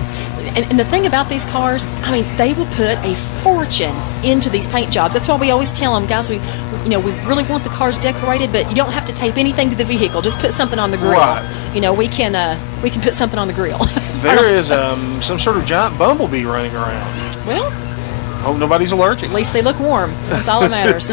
And the thing about these cars, I mean, they will put a fortune into these paint jobs. That's why we always tell them, guys, we really want the cars decorated, but you don't have to tape anything to the vehicle. Just put something on the grill. Right. We can put something on the grill. There is some sort of giant bumblebee running around. Well, Hope nobody's allergic. at least they look warm. That's all that matters.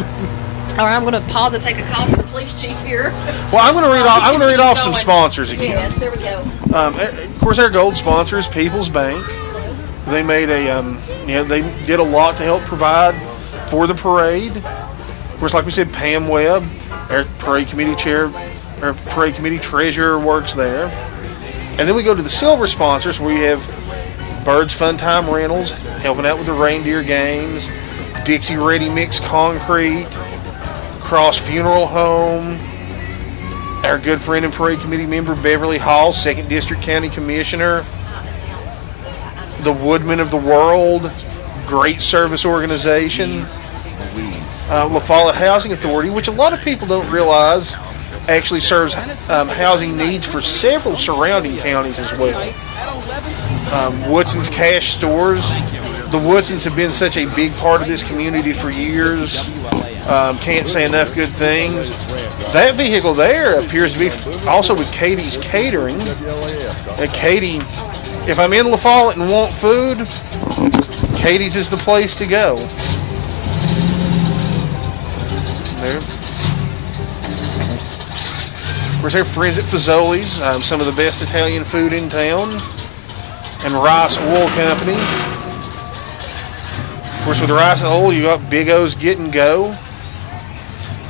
All right, I'm going to pause and take a call from the police chief here. Well, I'm going to read off. I'm going to read off some Going. sponsors again. Yes, there we go. Of course, our gold sponsor is People's Bank. They made they did a lot to help provide for the parade. Of course, like we said, Pam Webb, our parade committee treasurer, works there. And then we go to the silver sponsors, where you have Bird's Fun Time Rentals, helping out with the reindeer games, Dixie Ready Mix Concrete, Cross Funeral Home, our good friend and parade committee member Beverly Hall, 2nd District County Commissioner, the Woodmen of the World, great service organization, La Follette Housing Authority, which a lot of people don't realize actually serves housing needs for several surrounding counties as well. Woodson's Cash Stores. The Woodsons have been such a big part of this community for years. Can't say enough good things. That vehicle there appears to be also with Katie's Catering. Katie, if I'm in La Follette and want food, Katie's is the place to go. There. Of course, our friends at Fazoli's, some of the best Italian food in town, and Rice Oil Company. Of course, with Rice and Oil, you got Big O's Get and Go.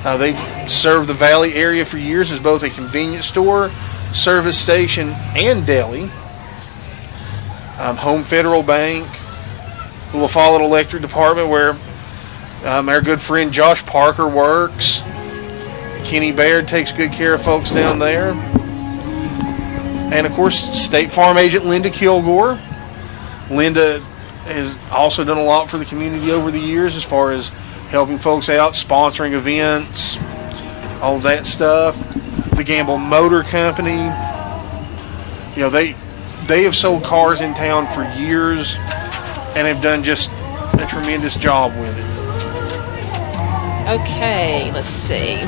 They've served the Valley area for years as both a convenience store, service station, and deli. Home Federal Bank, the La Follette Electric Department, where our good friend Josh Parker works. Kenny Baird takes good care of folks down there. And, of course, State Farm agent Linda Kilgore. Linda has also done a lot for the community over the years as far as helping folks out, sponsoring events, all that stuff. The Gamble Motor Company. They have sold cars in town for years and have done just a tremendous job with it. Okay, let's see.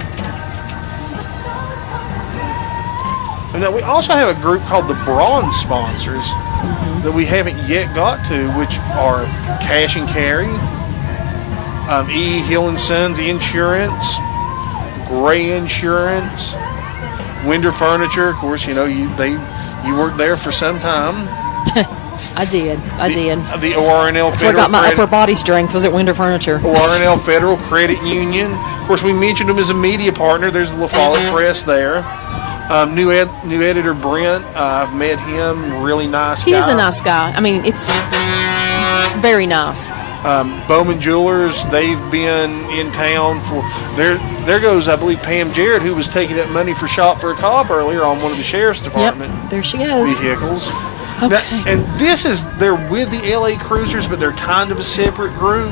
And now we also have a group called the Bronze Sponsors that we haven't yet got to, which are Cash and Carry, E. Hill and Sons Insurance, Gray Insurance, Winder Furniture. Of course, you worked there for some time. I did. The ORNL That's where I got my upper body strength, was at Winder Furniture. ORNL Federal Credit Union. Of course, we mentioned them as a media partner. There's the La Follette Press there. New editor Brent. I've met him. Really nice guy. He is a nice guy. I mean, it's very nice. Bowman Jewelers. They've been in town for. There goes, I believe, Pam Jarrett, who was taking up money for Shop for a Cob earlier on one of the sheriff's department There she goes. vehicles. Okay. Now, and they're with the LA Cruisers, but they're kind of a separate group.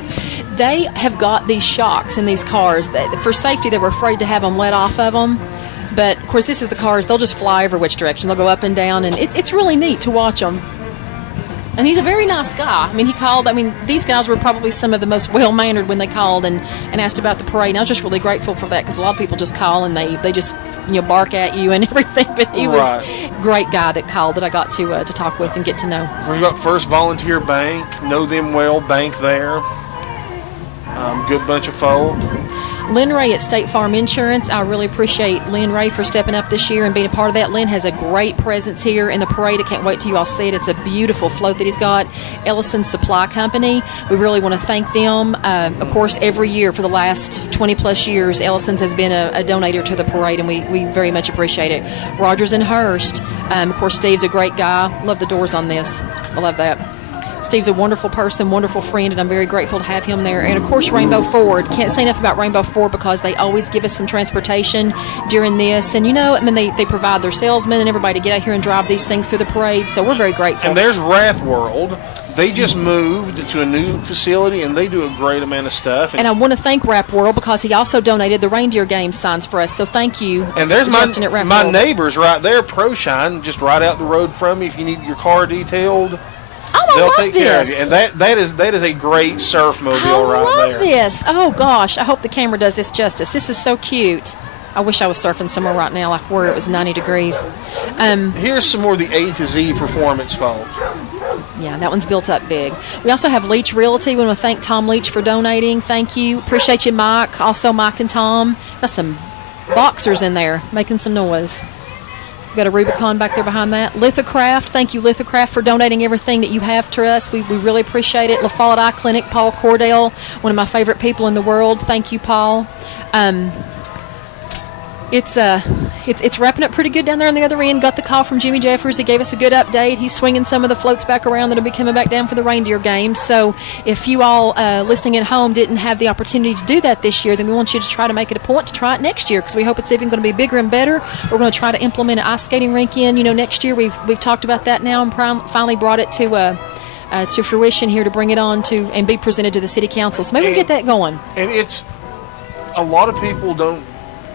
They have got these shocks in these cars that, for safety, they were afraid to have them let off of them. But, of course, this is the cars. They'll just fly every which direction. They'll go up and down, and it's really neat to watch them. And he's a very nice guy. I mean, he called. I mean, these guys were probably some of the most well-mannered when they called and asked about the parade. And I was just really grateful for that because a lot of people just call and they just bark at you and everything. But he was a great guy that called that I got to talk with and get to know. We've got First Volunteer Bank, know them well, bank there. Good bunch of folk. Lynn Ray at State Farm Insurance. I really appreciate Lynn Ray for stepping up this year and being a part of that. Lynn has a great presence here in the parade. I can't wait till you all see it. It's a beautiful float that he's got. Ellison Supply Company. We really want to thank them. Of course, every year for the last 20-plus years, Ellison's has been a donator to the parade, and we very much appreciate it. Rogers and Hurst. Of course, Steve's a great guy. Love the doors on this. I love that. Steve's a wonderful person, wonderful friend, and I'm very grateful to have him there. And, of course, Rainbow Ford. Can't say enough about Rainbow Ford because they always give us some transportation during this. And, and then they provide their salesmen and everybody to get out here and drive these things through the parade. So we're very grateful. And there's Wrap World. They just moved to a new facility, and they do a great amount of stuff. And I want to thank Wrap World because he also donated the reindeer game signs for us. So thank you. And there's Justin at Wrap my World. neighbors right there, ProShine, just right out the road from me. If you need your car detailed, Oh, they'll I love take care of this. you. And that is a great surf mobile I right love there. this. Oh, gosh. I hope the camera does this justice. This is so cute. I wish I was surfing somewhere right now like where it was 90 degrees. Here's some more of the A to Z performance foam. Yeah, that one's built up big. We also have Leach Realty. We want to thank Tom Leach for donating. Thank you. Appreciate you, Mike. Also, Mike and Tom. Got some boxers in there making some noise. We've got a Rubicon back there behind that. Lithocraft. Thank you, Lithocraft, for donating everything that you have to us. We really appreciate it. La Follette Eye Clinic, Paul Cordell, one of my favorite people in the world. Thank you, Paul. It's wrapping up pretty good down there on the other end. Got the call from Jimmy Jeffers. He gave us a good update. He's swinging some of the floats back around that'll be coming back down for the reindeer games. So if you all listening at home didn't have the opportunity to do that this year, then we want you to try to make it a point to try it next year because we hope it's even going to be bigger and better. We're going to try to implement an ice skating rink in. Next year we've talked about that now and finally brought it to fruition here to bring it on to and be presented to the city council. So maybe we get that going. And it's a lot of people don't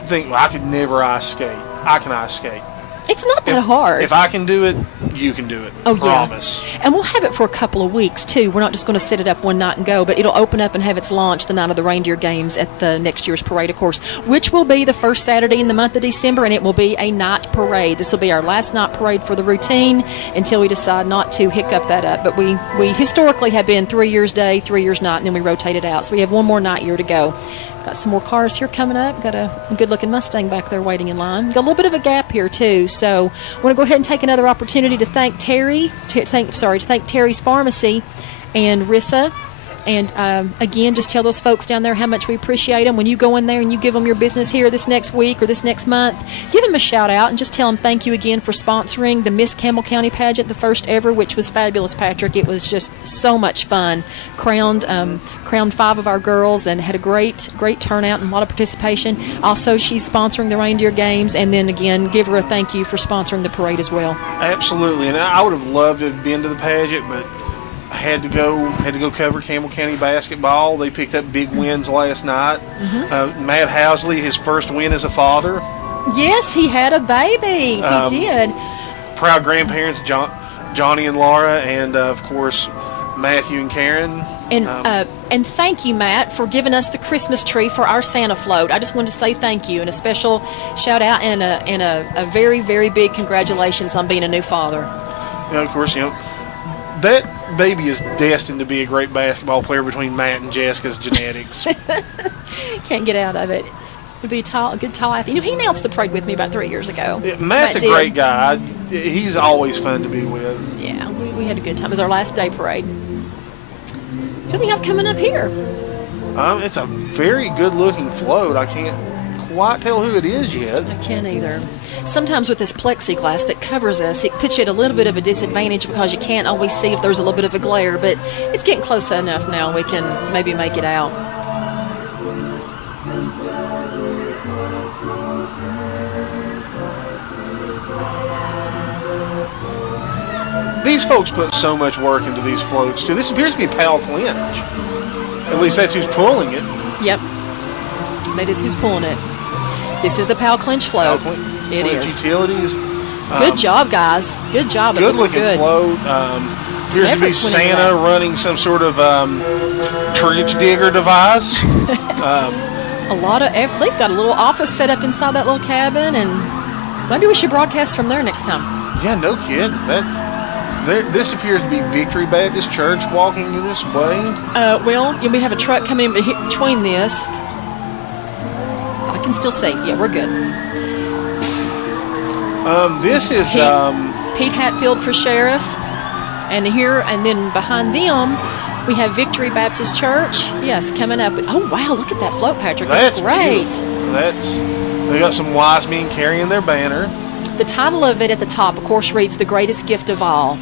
think, well, I could never ice skate. I can ice skate. It's not that hard. If I can do it, you can do it. Oh, Promise. Yeah. And we'll have it for a couple of weeks, too. We're not just going to set it up one night and go, but it'll open up and have its launch the night of the reindeer games at the next year's parade, of course, which will be the first Saturday in the month of December, and it will be a night parade. This will be our last night parade for the routine until we decide not to hiccup that up. But we historically have been 3 years day, 3 years night, and then we rotate it out. So we have one more night year to go. Got some more cars here coming up. Got a good-looking Mustang back there waiting in line. Got a little bit of a gap here, too. So I want to go ahead and take another opportunity to thank thank Terry's Pharmacy and Rissa. And, again, just tell those folks down there how much we appreciate them. When you go in there and you give them your business here this next week or this next month, give them a shout-out and just tell them thank you again for sponsoring the Miss Campbell County pageant, the first ever, which was fabulous, Patrick. It was just so much fun. Crowned 5 of our girls and had a great turnout and a lot of participation. Also, she's sponsoring the reindeer games. And then, again, give her a thank you for sponsoring the parade as well. Absolutely. And I would have loved to have been to the pageant, but I had to go cover Campbell County basketball. They picked up big wins last night. Mm-hmm. Matt Housley, his first win as a father. Yes, he had a baby. He did. Proud grandparents, Johnny and Laura, and of course Matthew and Karen. And thank you, Matt, for giving us the Christmas tree for our Santa float. I just wanted to say thank you and a special shout out and a very, very big congratulations on being a new father. Of course, that baby is destined to be a great basketball player between Matt and Jessica's genetics. Can't get out of it. Would be a good tall athlete. He announced the parade with me about 3 years ago. Matt's a great guy. He's always fun to be with. Yeah, we had a good time. It was our last day parade. What do we have coming up here? It's a very good-looking float. I can't quite tell who it is yet. I can't either. Sometimes with this plexiglass that covers us, it puts you at a little bit of a disadvantage because you can't always see if there's a little bit of a glare, but it's getting close enough now we can maybe make it out. These folks put so much work into these floats, too. This appears to be Pal Clinch. At least that's who's pulling it. Yep. That is who's pulling it. This is the Pal Clinch float. It Clinch is. Utilities. Good job, guys. Good job. It Good looks looking good. float. Appears to be Santa running some sort of trench digger device. They've got a little office set up inside that little cabin, and maybe we should broadcast from there next time. Yeah, no kid. This appears to be Victory Baptist Church walking this way. We have a truck coming in between this. I can still see. Yeah, we're good. This is Pete Hatfield for sheriff, and then behind them we have Victory Baptist Church. Yes, coming up. Oh wow, look at that float, Patrick. That's great. Beautiful. They got some wise men carrying their banner. The title of it at the top, of course, reads "The Greatest Gift of All."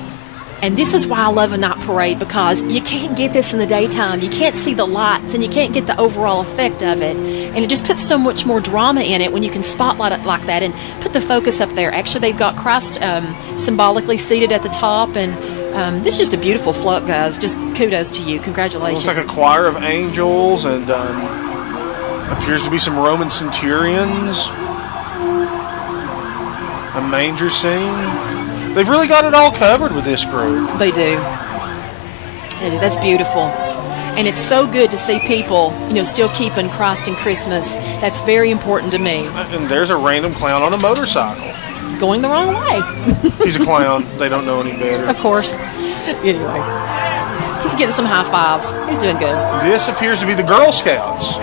And this is why I love a night parade, because you can't get this in the daytime. You can't see the lights, and you can't get the overall effect of it. And it just puts so much more drama in it when you can spotlight it like that and put the focus up there. Actually, they've got Christ symbolically seated at the top, and this is just a beautiful float, guys. Just kudos to you. Congratulations. Looks like a choir of angels, and appears to be some Roman centurions. A manger scene. They've really got it all covered with this group. They do. They do. That's beautiful. And it's so good to see people, still keeping Christ and Christmas. That's very important to me. And there's a random clown on a motorcycle. Going the wrong way. He's a clown. They don't know any better. Of course. Anyway. He's getting some high fives. He's doing good. This appears to be the Girl Scouts.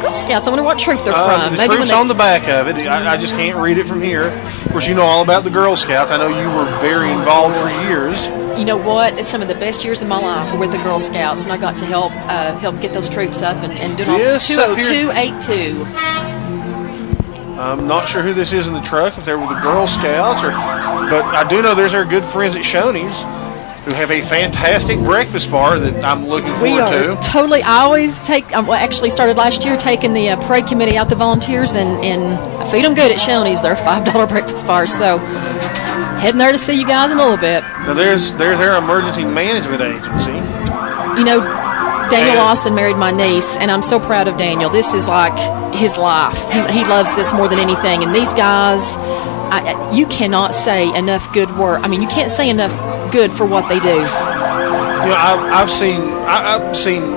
Girl Scouts, I wonder what troop they're from. The troop's on the back of it. I just can't read it from here. Of course, you know all about the Girl Scouts. I know you were very involved for years. You know what? It's some of the best years of my life were with the Girl Scouts when I got to help get those troops up and do it on 20282. I'm not sure who this is in the truck, if they were the Girl Scouts, but I do know there's our good friends at Shoney's, who have a fantastic breakfast bar that I'm looking forward to. Totally. I always actually started last year taking the parade committee out, the volunteers, and I feed them good at Shoney's. They're $5 breakfast bars. So heading there to see you guys in a little bit. Now there's our emergency management agency. Daniel Lawson married my niece, and I'm so proud of Daniel. This is like his life. He loves this more than anything. And these guys, you cannot say enough good work. I mean, you can't say enough good for what they do. I've seen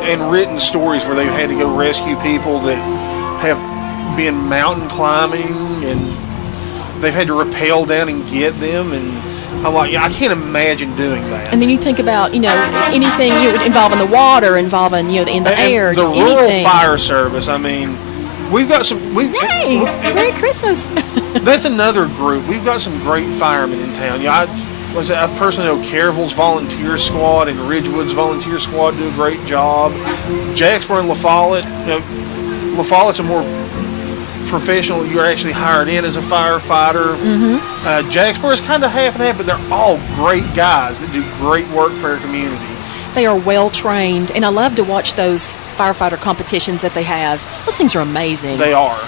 and written stories where they've had to go rescue people that have been mountain climbing, and they've had to rappel down and get them, and I'm like, I can't imagine doing that. And then you think about, anything involving the water, involving, in the air, the just rural anything. fire service. I mean, we've got some. Yay! Merry Christmas. That's another group. We've got some great firemen in town. I personally know Caryville's volunteer squad and Ridgewood's volunteer squad do a great job. Jacksboro and La Follette. La Follette's a more professional. You're actually hired in as a firefighter. Mm-hmm. Jacksboro is kind of half and half, but they're all great guys that do great work for our community. They are well trained, and I love to watch those firefighter competitions that they have. Those things are amazing. They are.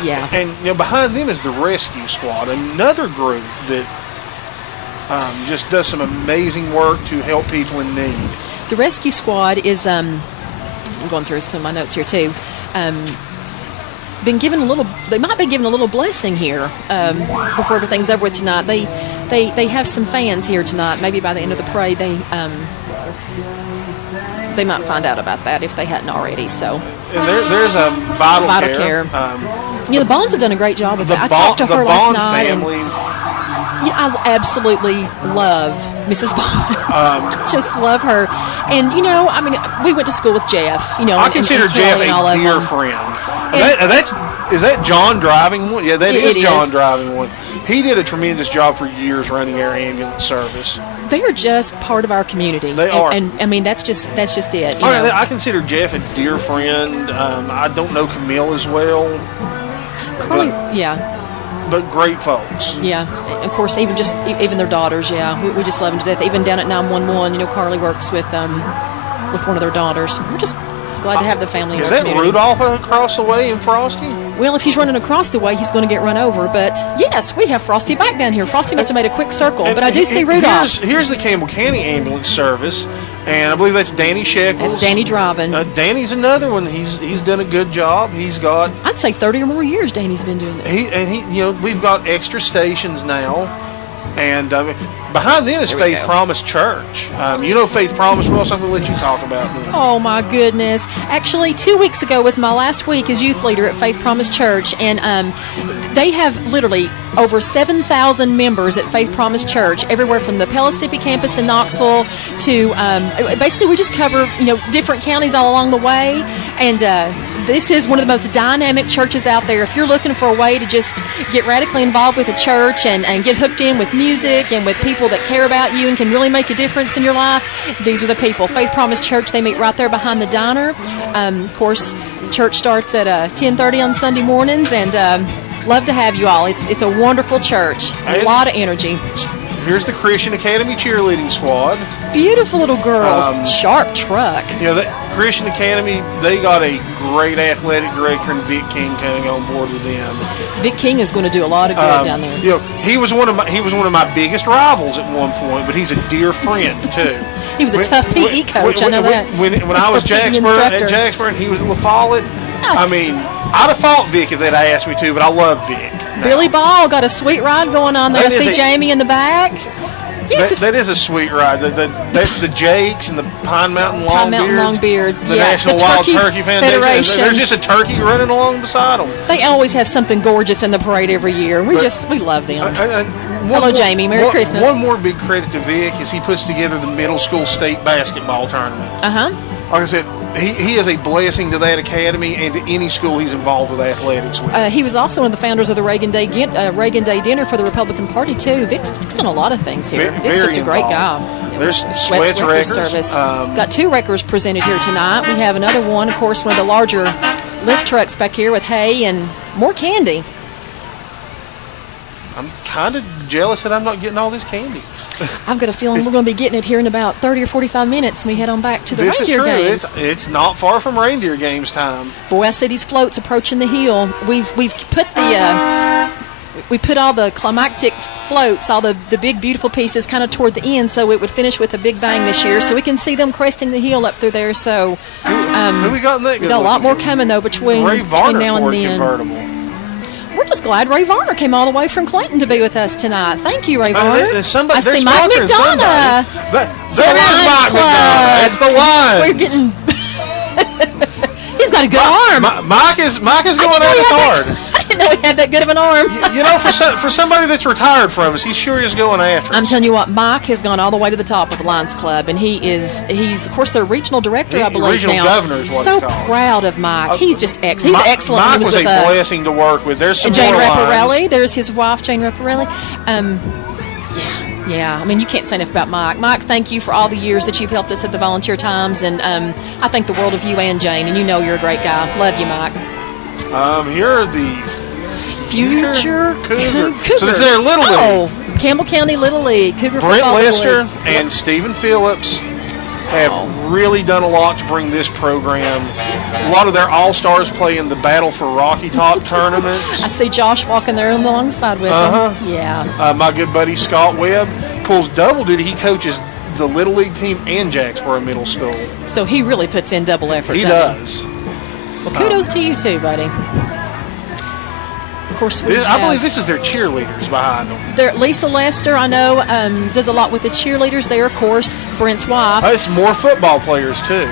Yeah. And behind them is the rescue squad, another group that just does some amazing work to help people in need. The rescue squad is. I'm going through some of my notes here too. Been given a little. They might be given a little blessing here before everything's over with tonight. They have some fans here tonight. Maybe by the end of the parade, they might find out about that if they hadn't already. So. And there's a Vital Care. The Bonds have done a great job with that. I talked to her last night. Family. I absolutely love Mrs. Bond. Just love her. And, we went to school with Jeff. I consider Jeff a dear friend. Is that John driving one? Yeah, that is John driving one. He did a tremendous job for years running our ambulance service. They are just part of our community. They are. And that's just it. I consider Jeff a dear friend. I don't know Camille as well. Carly, but great folks. Yeah, of course, even their daughters. Yeah, we just love them to death. Even down at 911, Carly works with one of their daughters. We're just glad to have the family. Is that Rudolph across the way in Frosty? Well, if he's running across the way, he's going to get run over. But yes, we have Frosty back down here. Frosty must have made a quick circle, but I do see Rudolph. Here's the Campbell County Ambulance Service, and I believe that's Danny Shekels. That's Danny driving. Danny's another one. He's done a good job. He's got, I'd say, 30 or more years Danny's been doing this. We've got extra stations now, and behind them is Faith Promise Church. Faith Promise. Well, so I'm going to let you talk about them. Oh my goodness! Actually, 2 weeks ago was my last week as youth leader at Faith Promise Church, and they have literally over 7,000 members at Faith Promise Church, everywhere from the Pellissippi campus in Knoxville to basically we just cover different counties all along the way, and this is one of the most dynamic churches out there. If you're looking for a way to just get radically involved with a church and get hooked in with music and with people that care about you and can really make a difference in your life, these are the people. Faith Promise Church, they meet right there behind the diner. Of course, church starts at 10:30 on Sunday mornings, and love to have you all. It's a wonderful church, a lot of energy. Here's the Christian Academy cheerleading squad. Beautiful little girls. Um, Sharp truck. You know, that Christian Academy, they got a great athletic director in Vic King coming on board with them. Vic King is going to do a lot of good down there. You know, he was one of my biggest rivals at one point, but he's a dear friend too. He was a tough PE coach. I know that. When I was PE at instructor. Jacksboro and he was at La Follette, I mean, I'd have fought Vic if they'd asked me to, but I love Vic. Billy Ball got a sweet ride going on there. I That is see a- Jamie in the back. Yes, That is a sweet ride. That's the Jakes and the Pine Mountain Pine Mountain Longbeards. Longbeards. The Yeah, National the Wild Turkey Turkey Foundation. Federation. There's just a turkey running along beside them. they always have something gorgeous in the parade every year. We love them. Hello, Jamie. Merry Christmas. One more big credit to Vic is he puts together the middle school state basketball tournament. Like I said, he is a blessing to that academy and to any school he's involved with athletics with. He was also one of the founders of the Reagan Day dinner for the Republican Party too. Vic's done a lot of things here. Vic's Very just a great involved. guy. There's Sweats Sweats Record Records. Service. Got 2 records presented here tonight. We have another one, of course, one of the larger lift trucks back here with hay and more candy. I'm kind of jealous that I'm not getting all this candy. I've got a feeling we're going to be getting it here in about 30 or 45 minutes when we head on back to the This is reindeer true. games. It's not far from reindeer games time. West City's floats approaching the hill. We've put the we put all the climactic floats, all the big beautiful pieces, kind of toward the end, so it would finish with a big bang this year. So we can see them cresting the hill up through there. So Who we got in that? we got a lot more coming though between Ray Varner now and Ford then. convertible. We're just glad Ray Varner came all the way from Clinton to be with us tonight. Thank you, Ray Varner. There's somebody, I they're see Mike sponsoring McDonough. somebody. That is Mike Lions McDonough. It's the Lions. We're getting. He's got a good arm. Mike is going at us hard. I didn't know he had that good of an arm. You know, for somebody that's retired from us, he sure is going after us. I'm telling you what, Mike has gone all the way to the top with the Lions Club, and he's of course their regional director, I believe Regional now. governor is what so it's called. proud of Mike. He's just excellent. He's excellent. Mike when he was was a with us. blessing to work with. There's some And Jane more lines. Rapparelli, there's his wife, Jane Rapparelli. Yeah. I mean, you can't say enough about Mike. Mike, thank you for all the years that you've helped us at the Volunteer Times, and I think the world of you and Jane, and you know you're a great guy. Love you, Mike. Here are the Future Cougars. So this is their Little League. Oh, Campbell County Little League. Cougar Brent Football Little Lester League. and Stephen Phillips have really done a lot to bring this program. A lot of their all-stars play in the Battle for Rocky Top tournaments. I see Josh walking there alongside with him. Yeah. My good buddy Scott Webb pulls double duty. He coaches the Little League team and Jacksboro Middle School. So he really puts in double effort. He doesn't does. Well, kudos to you too, buddy. Of course, I believe this is their cheerleaders behind them. Lisa Lester, I know, does a lot with the cheerleaders there. Of course, Brent's wife. It's more football players too.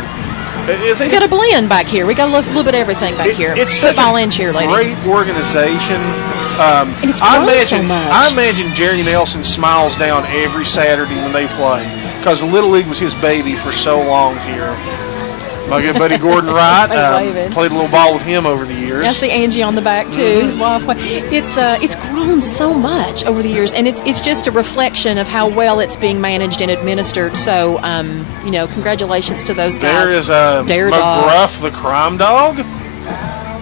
We got a blend back here. We got a little bit of everything back here. It's Football such and a cheerleading. great organization. And it's grown so much. I imagine Jerry Nelson smiles down every Saturday when they play because the Little League was his baby for so long here. My good buddy Gordon Wright played a little ball with him over the years. I see Angie on the back too. His wife. It's grown so much over the years, and it's just a reflection of how well it's being managed and administered. So, congratulations to those guys. There is Dare Dog. McGruff the Crime Dog,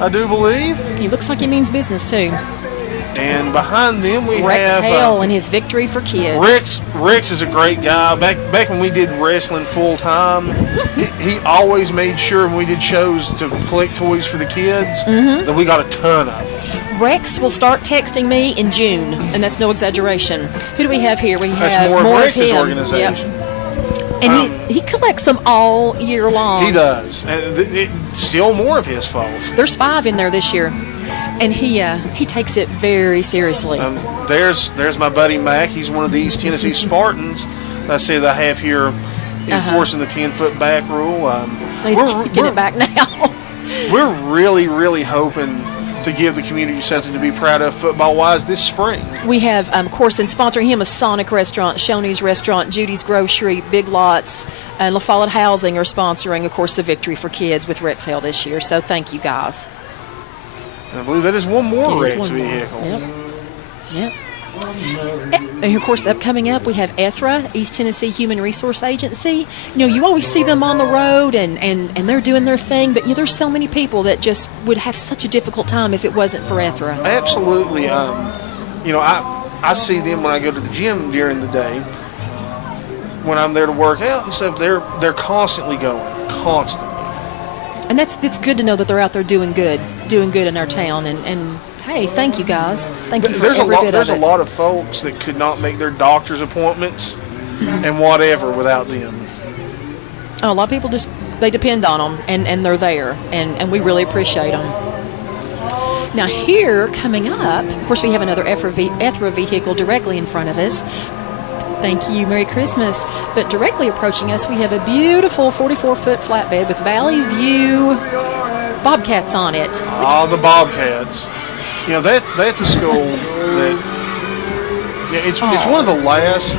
I do believe. He looks like he means business too. And behind them we Rex have Hale and his Victory for Kids. Rex is a great guy. Back when we did wrestling full time, he always made sure when we did shows to collect toys for the kids that we got a ton of them. Rex will start texting me in June, and that's no exaggeration. Who do we have here? We have That's more of of Rex's him. organization. Yep. And he collects them all year long. He does. And it's still more of his fault. There's 5 in there this year. And he takes it very seriously. There's my buddy Mac. He's one of the East Tennessee Spartans. I say that I have here enforcing the 10-foot back rule. He's kicking it back now. We're really, really hoping to give the community something to be proud of football-wise this spring. We have, of course, and sponsoring him is Sonic Restaurant, Shoney's Restaurant, Judy's Grocery, Big Lots, and La Follette Housing are sponsoring, of course, the Victory for Kids with Rex Hale this year. So thank you, guys. I believe that is one more Rex one more. vehicle. Yep. And of course, coming up, we have ETHRA, East Tennessee Human Resource Agency. You always see them on the road, and they're doing their thing, but there's so many people that just would have such a difficult time if it wasn't for ETHRA. Absolutely. I see them when I go to the gym during the day. When I'm there to work out and stuff, they're constantly going, constantly. And it's good to know that they're out there doing good in our town. And hey, thank you guys. Thank you for every bit of it. There's a lot of folks that could not make their doctor's appointments and whatever without them. Oh, a lot of people they depend on them, and they're there, and we really appreciate them. Now here, coming up, of course, we have another Ethra vehicle directly in front of us. Thank you, Merry Christmas. But directly approaching us, we have a beautiful 44-foot flatbed with Valley View Bobcats on it. Oh, the Bobcats. You know, that's a school that, it's one of the last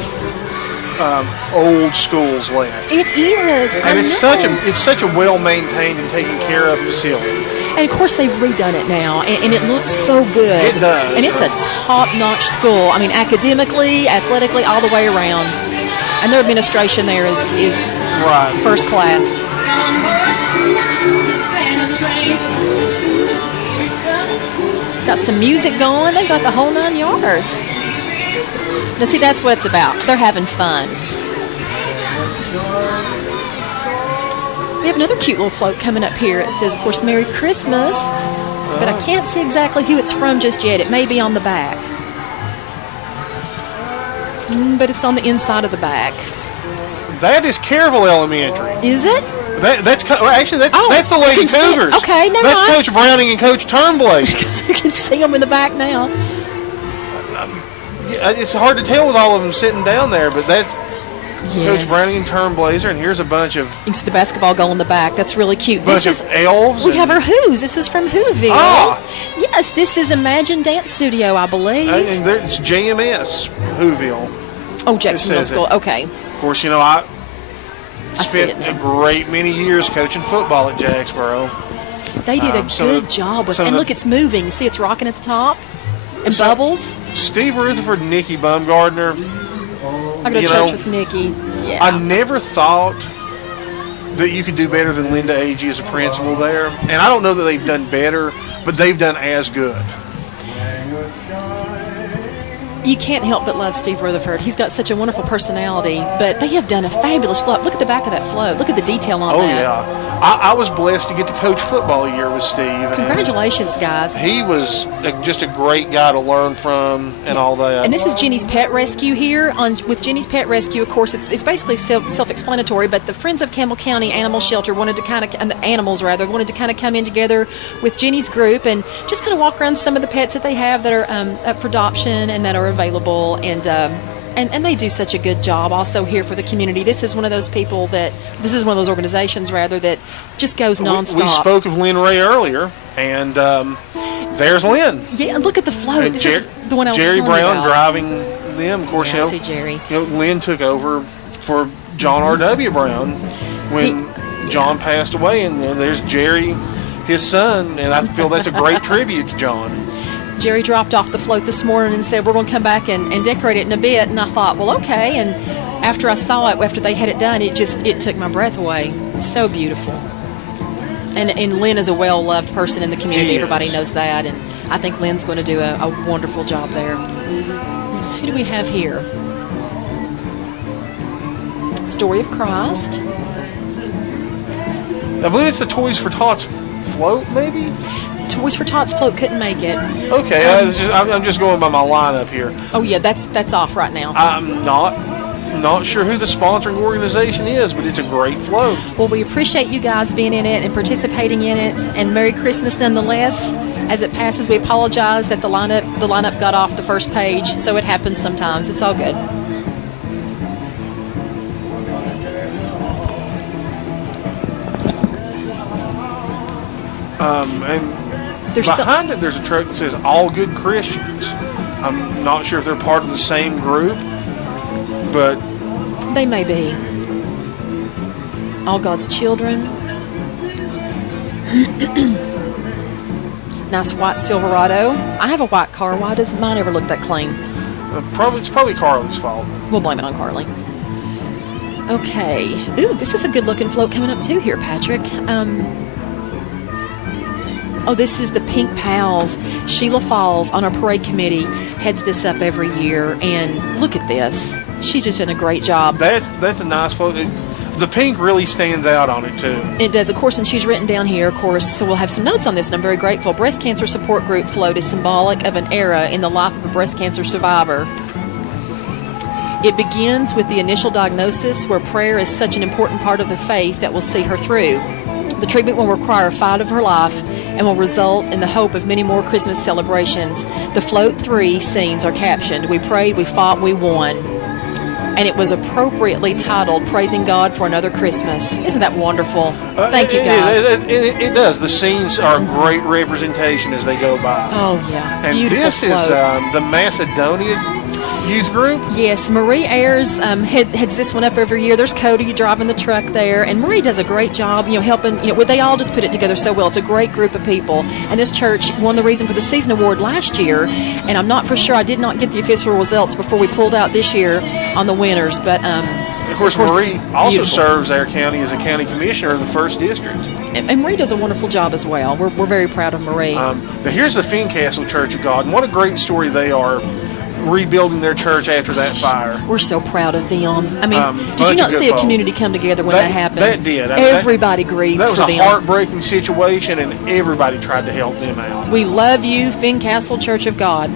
old schools left. It is. And it's such a well-maintained and taken care of facility. And of course, they've redone it now, and it looks so good. It does. And it's a top-notch school. I mean, academically, athletically, all the way around. And their administration there is right. First class. Got some music going. They've got the whole 9 yards. Now, see, that's what it's about. They're having fun. We have another cute little float coming up here. It says, of course, Merry Christmas, but I can't see exactly who it's from just yet. It may be on the back. But it's on the inside of the back. That is Caryville Elementary. Is it? That's the Lady Cougars. Okay, never That's mind. Coach Browning and Coach Turnblade. You can see them in the back now. It's hard to tell with all of them sitting down there, but that's Yes. Coach Browning and Turnblazer, and here's a bunch of You can see the basketball goal in the back. That's really cute. bunch of elves. We have our Who's. This is from Whoville. Ah. Yes, this is Imagine Dance Studio, I believe. And it's JMS Whoville. Oh, Jackson Middle says School. it. Okay. Of course, you know I see it spent now. a great many years coaching football at Jacksboro. They did a some good of- job with some it. of And the- look, it's moving. See, it's rocking at the top. And So- bubbles. Steve Rutherford and Nikki Bumgardner. I go to you church know, with Nikki. Yeah. I never thought that you could do better than Linda Agee as a principal there. And I don't know that they've done better, but they've done as good. You can't help but love Steve Rutherford. He's got such a wonderful personality, but they have done a fabulous float. Look at the back of that float. Look at the detail on Oh, that. yeah. I was blessed to get to coach football a year with Steve. and Congratulations, guys. He was just a great guy to learn from and all that. And this is Jenny's Pet Rescue here. With Jenny's Pet Rescue, of course, it's basically self-explanatory, but the Friends of Campbell County Animal Shelter wanted to and the animals wanted to kind of come in together with Jenny's group and just kind of walk around some of the pets that they have that are up for adoption and that are available. And they do such a good job also here for the community. This is one of those organizations rather that just goes nonstop. We spoke of Lynn Ray earlier, and there's Lynn. Yeah, look at the float. And This is the one I was Jerry telling you Brown about. driving them. Of course, Yeah, I see Jerry. Lynn took over for John R.W. Brown when John passed away, and there's Jerry, his son, and I feel that's a great tribute to John. Jerry dropped off the float this morning and said, we're going to come back and decorate it in a bit. And I thought, well, okay. And after I saw it, after they had it done, it took my breath away. It's so beautiful. And Lynn is a well-loved person in the community. He is. Everybody knows that. And I think Lynn's going to do a wonderful job there. Who do we have here? Story of Christ. I believe it's the Toys for Tots float, maybe? Toys for Tots float couldn't make it. Okay, I'm just going by my lineup here. Oh, yeah, that's off right now. I'm not sure who the sponsoring organization is, but it's a great float. Well, we appreciate you guys being in it and participating in it, and Merry Christmas nonetheless. As it passes, we apologize that the lineup got off the first page, so it happens sometimes. It's all good. And There's behind it, there's a truck that says All Good Christians. I'm not sure if they're part of the same group, but They may be. All God's children. Nice white Silverado. I have a white car. Why does mine ever look that clean? it's probably Carly's fault. We'll blame it on Carly. Okay. Ooh, this is a good looking float coming up too here, Patrick. Oh, this is the Pink Pals. Sheila Falls on our parade committee heads this up every year, and look at this. She's just done a great job. That's a nice photo. The pink really stands out on it too. It does, of course, and she's written down here, of course, so we'll have some notes on this, and I'm very grateful. Breast Cancer Support Group float is symbolic of an era in the life of a breast cancer survivor. It begins with the initial diagnosis, where prayer is such an important part of the faith that will see her through. The treatment will require a fight of her life and will result in the hope of many more Christmas celebrations. The Float 3 scenes are captioned, "We prayed, we fought, we won." And it was appropriately titled "Praising God for Another Christmas." Isn't that wonderful? Thank you, guys. It does. The scenes are a great representation as they go by. Oh, yeah. And Beautiful this float. is the Macedonia Youth Group. Yes, Marie Ayers heads this one up every year. There's Cody driving the truck there, and Marie does a great job, helping, they all just put it together so well. It's a great group of people, and this church won the Reason for the Season award last year, and I'm not for sure, I did not get the official results before we pulled out this year on the winners, but of course Marie also beautiful. serves our county as a county commissioner of the 1st District. And Marie does a wonderful job as well. We're very proud of Marie. Now here's the Fincastle Church of God, and what a great story they are, rebuilding their church after that fire. We're so proud of them. I mean, did bunch you not of good see a folk. community come together when that happened? That did. I mean, Everybody grieved That was for a them. heartbreaking situation, and everybody tried to help them out. We love you, Fincastle Church of God.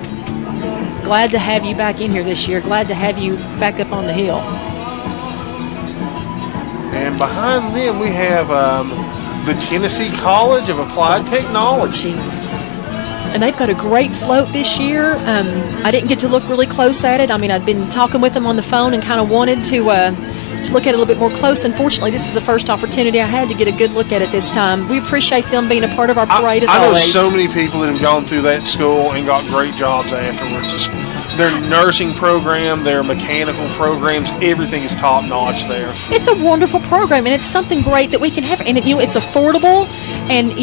Glad to have you back in here this year. Glad to have you back up on the hill. And behind them, we have the Tennessee College of Applied Technology. And they've got a great float this year. I didn't get to look really close at it. I mean, I'd been talking with them on the phone and kind of wanted to look at it a little bit more close. Unfortunately, this is the first opportunity I had to get a good look at it this time. We appreciate them being a part of our parade as I know always. so many people that have gone through that school and got great jobs afterwards. Just their nursing program, their mechanical programs, everything is top notch there. It's a wonderful program, and it's something great that we can have. And it's affordable, and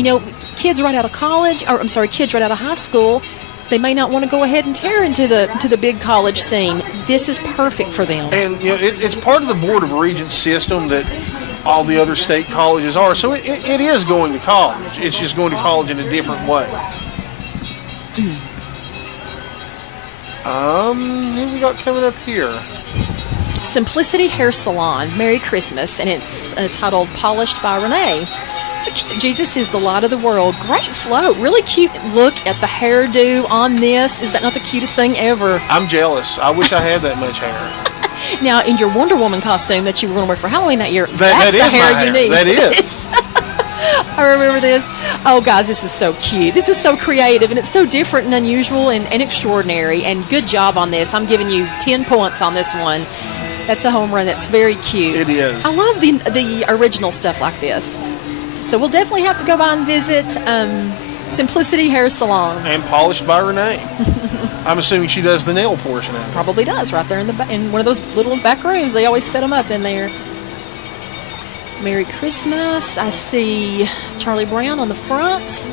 kids right out of college, or I'm sorry, kids right out of high school, they may not want to go ahead and tear into the big college scene. This is perfect for them. And it's part of the Board of Regents system that all the other state colleges are. So it is going to college. It's just going to college in a different way. Who we got coming up here? Simplicity Hair Salon, Merry Christmas, and it's titled Polished by Renee. Jesus is the light of the world. Great float. Really cute look at the hairdo on this. Is that not the cutest thing ever? I'm jealous. I wish I had that much hair. Now, in your Wonder Woman costume that you were going to wear for Halloween that year, That that's is the hair my you hair. need. That is. I remember this. Oh, guys, this is so cute. This is so creative, and it's so different and unusual and extraordinary, and good job on this. I'm giving you 10 points on this one. That's a home run. That's very cute. It is. I love the original stuff like this. So we'll definitely have to go by and visit Simplicity Hair Salon. And Polished by Renee. I'm assuming she does the nail portion of it. Probably does, right there in one of those little back rooms. They always set them up in there. Merry Christmas. I see Charlie Brown on the front.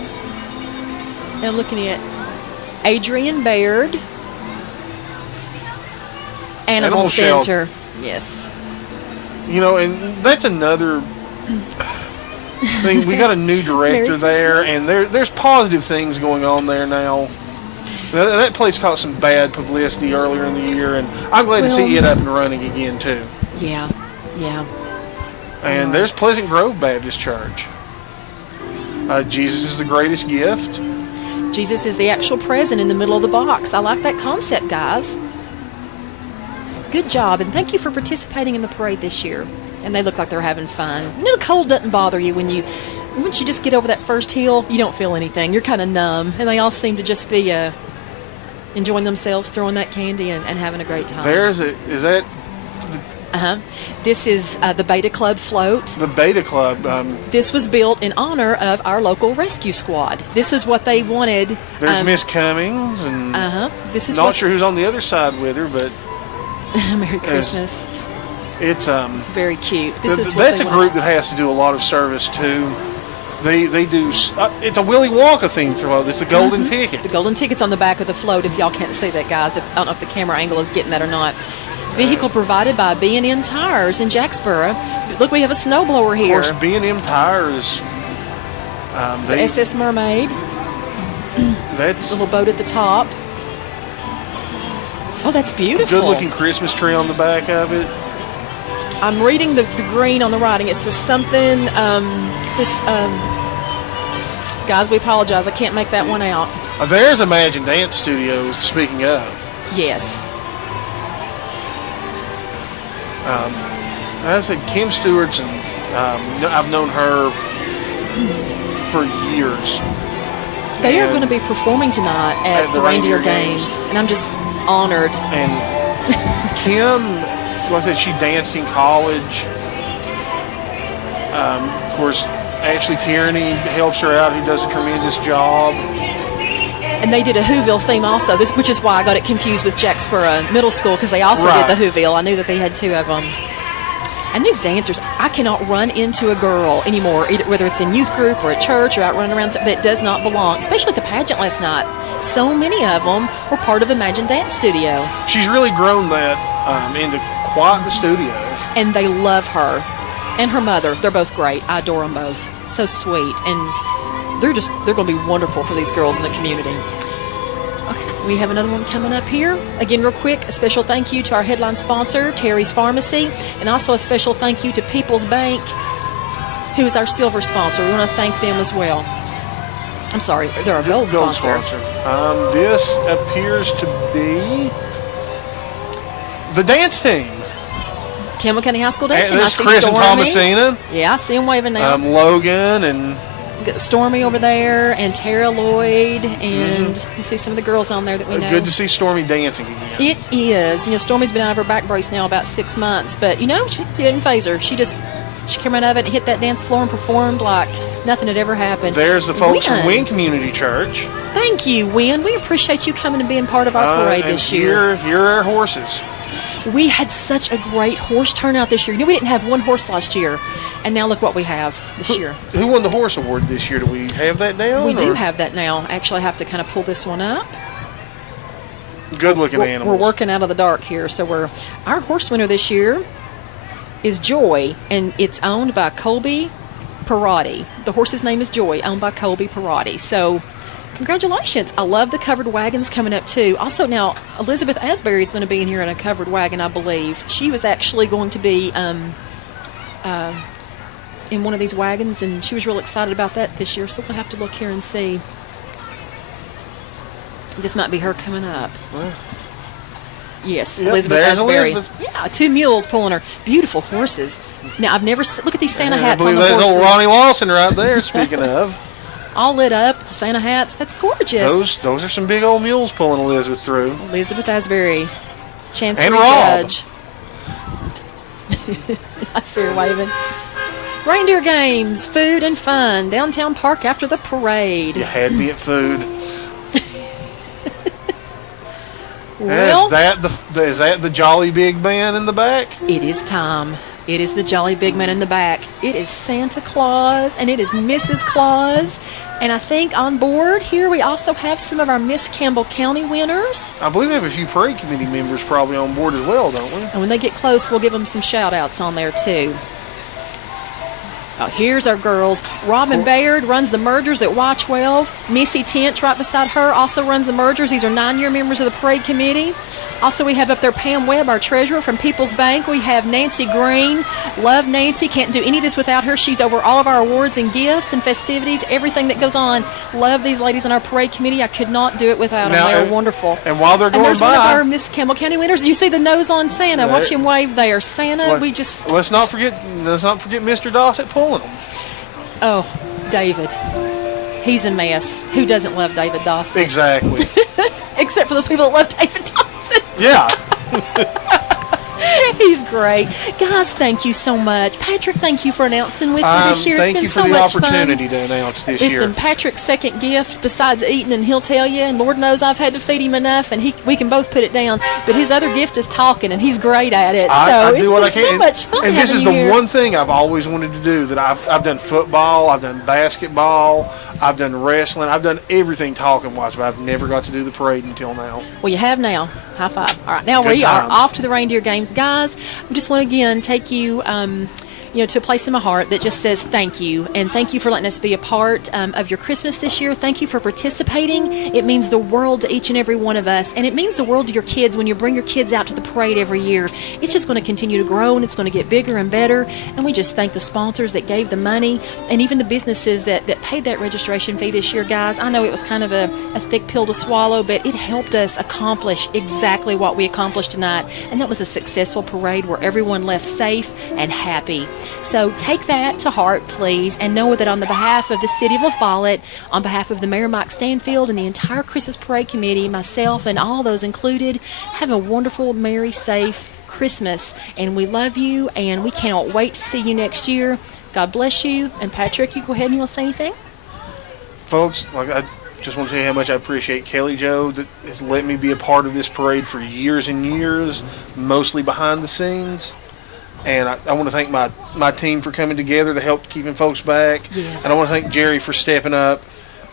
I'm looking at Adrian Baird. Animal Center. Yes. And that's another thing. We got a new director there, and there's positive things going on there now. That place caught some bad publicity earlier in the year, and I'm glad to see it up and running again, too. Yeah. And there's Pleasant Grove Baptist Church. Jesus is the greatest gift. Jesus is the actual present in the middle of the box. I like that concept, guys. Good job, and thank you for participating in the parade this year. And they look like they're having fun. The cold doesn't bother you once you just get over that first hill, you don't feel anything. You're kind of numb, and they all seem to just be enjoying themselves, throwing that candy, and having a great time. Is that This is the Beta Club float. the Beta Club? This was built in honor of our local rescue squad. This is what they wanted. There's Miss Cummings, and This is not sure who's on the other side with her, but Merry Christmas. it's It's very cute. This is what that's they a wanted. group that has to do a lot of service too. They do. It's a Willy Wonka themed float. It's the Golden Ticket. The golden ticket's on the back of the float. If y'all can't see that, guys, I don't know if the camera angle is getting that or not. Vehicle provided by B&M Tires in Jacksboro. Look, we have a snowblower Of here. course, B&M Tires The SS Mermaid, That's little boat at the top. Oh, that's beautiful. good-looking Christmas tree on the back of it. I'm reading the green on the writing. It says something, guys, we apologize. I can't make that one out. There's Imagine Dance Studios, speaking of. Yes. As I said, Kim Stewart's, and I've known her for years. They are And- going to be performing tonight at the Reindeer Games, and I'm just honored. And Kim, like I said, she danced in college. Of course, Ashley Kearney helps her out. He does a tremendous job. And they did a Whoville theme also, which is why I got it confused with Jacksboro Middle School, because they also Right. did the Whoville. I knew that they had two of them. And these dancers, I cannot run into a girl anymore, either whether it's in youth group or at church or out running around, that does not belong, especially at the pageant last night. So many of them were part of Imagine Dance Studio, She's really grown that into quite the studio. and they love her. And her mother, they're both great. I adore them both. So sweet. And they're going to be wonderful for these girls in the community. Okay, we have another one coming up here. Again, real quick, a special thank you to our headline sponsor, Terry's Pharmacy, and also a special thank you to People's Bank, who is our silver sponsor. We want to thank them as well. I'm sorry, they're our gold sponsor. This appears to be the dance team. Campbell County High School dance team. I That's see Chris and Stormy. Thomasina. Yeah, I see them waving now. Logan and Got Stormy over there, and Tara Lloyd, and you see some of the girls on there that we know. good to see Stormy dancing again. It is. Stormy's been out of her back brace now about 6 months, but she didn't phase her. She came out of it and hit that dance floor and performed like nothing had ever happened. There's the folks from Wynn. Wynn Community Church. Thank you, Wynn. We appreciate you coming and being part of our parade And this year. Here are our horses. We had such a great horse turnout this year. We didn't have one horse last year, and now look what we have this year. Who won the horse award this year? Do we have that down? We do or- have that now. Actually, I have to kind of pull this one up. Good-looking We're animals. working out of the dark here. So our horse winner this year is Joy, and it's owned by Colby Perotti. The horse's name is Joy, owned by Colby Perotti. So congratulations. I love the covered wagons coming up too. Also now, Elizabeth Asbury is going to be in here in a covered wagon, I believe. She was actually going to be in one of these wagons, and she was real excited about that this year. So we'll have to look here and see. This might be her coming up. Yes, Yep, Elizabeth there's Asbury. Elizabeth. Yeah, two mules pulling her. Beautiful horses. Now, I've never look at these Santa I hats on believe the that's horses. old Ronnie Lawson right there, speaking of. All lit up, the Santa hats. That's gorgeous. Those are some big old mules pulling Elizabeth through. Elizabeth Asbury, Chancery And Rob. Judge. I see her waving. Reindeer games, food and fun, downtown park after the parade. You had me at food. Well, Is that the Jolly Big Man in the back? it is time. It is the Jolly Big Man in the back. It is Santa Claus, and it is Mrs. Claus. And I think on board here we also have some of our Miss Campbell County winners. I believe we have a few parade committee members probably on board as well, don't we? And when they get close, we'll give them some shout-outs on there, too. Oh, here's our girls. Robin Bayard runs the mergers at Y12. Missy Tench right beside her also runs the mergers. These are 9-year members of the parade committee. Also, we have up there Pam Webb, our treasurer from People's Bank. We have Nancy Green. Love Nancy. Can't do any of this without her. She's over all of our awards and gifts and festivities, everything that goes on. Love these ladies on our parade committee. I could not do it without them. They're wonderful. And while they're And going there's one of by, our Miss Campbell County winners. You see the nose on Santa. There- Watch him wave there. Santa, let's not forget Mr. Dossett pulling them. Oh, David. He's a mess. Who doesn't love David Dawson? Exactly. Except for those people that love David Dawson. Yeah. He's great. Guys, thank you so much. Patrick, thank you for announcing with me this year. Thank it's been you for so the much opportunity fun. to announce this Listen, year. Patrick's second gift, besides eating, and he'll tell you, and Lord knows I've had to feed him enough, and we can both put it down, but his other gift is talking, and he's great at it. I so do what I it's can. been so much fun And this having is you the here. one thing I've always wanted to do. That I've done football, I've done basketball, I've done wrestling, I've done everything talking wise, but I've never got to do the parade until now. Well, you have now. High five. All right, now Good we are times. off to the reindeer games. Guys, I just want to again take you to a place in my heart that just says thank you. And thank you for letting us be a part of your Christmas this year. Thank you for participating. It means the world to each and every one of us. And it means the world to your kids when you bring your kids out to the parade every year. It's just going to continue to grow, and it's going to get bigger and better. And we just thank the sponsors that gave the money, and even the businesses that paid that registration fee this year, guys. I know it was kind of a thick pill to swallow, but it helped us accomplish exactly what we accomplished tonight. And that was a successful parade where everyone left safe and happy. So take that to heart, please, and know that on the behalf of the city of La Follette, on behalf of the Mayor Mike Stanfield and the entire Christmas Parade Committee, myself and all those included, have a wonderful, merry, safe Christmas. And we love you, and we cannot wait to see you next year. God bless you. And Patrick, you go ahead and you want to say anything? Folks, I just want to tell you how much I appreciate Kelly Jo that has let me be a part of this parade for years and years, mostly behind the scenes. And I want to thank my team for coming together to help keeping folks back. Yes. And I want to thank Jerry for stepping up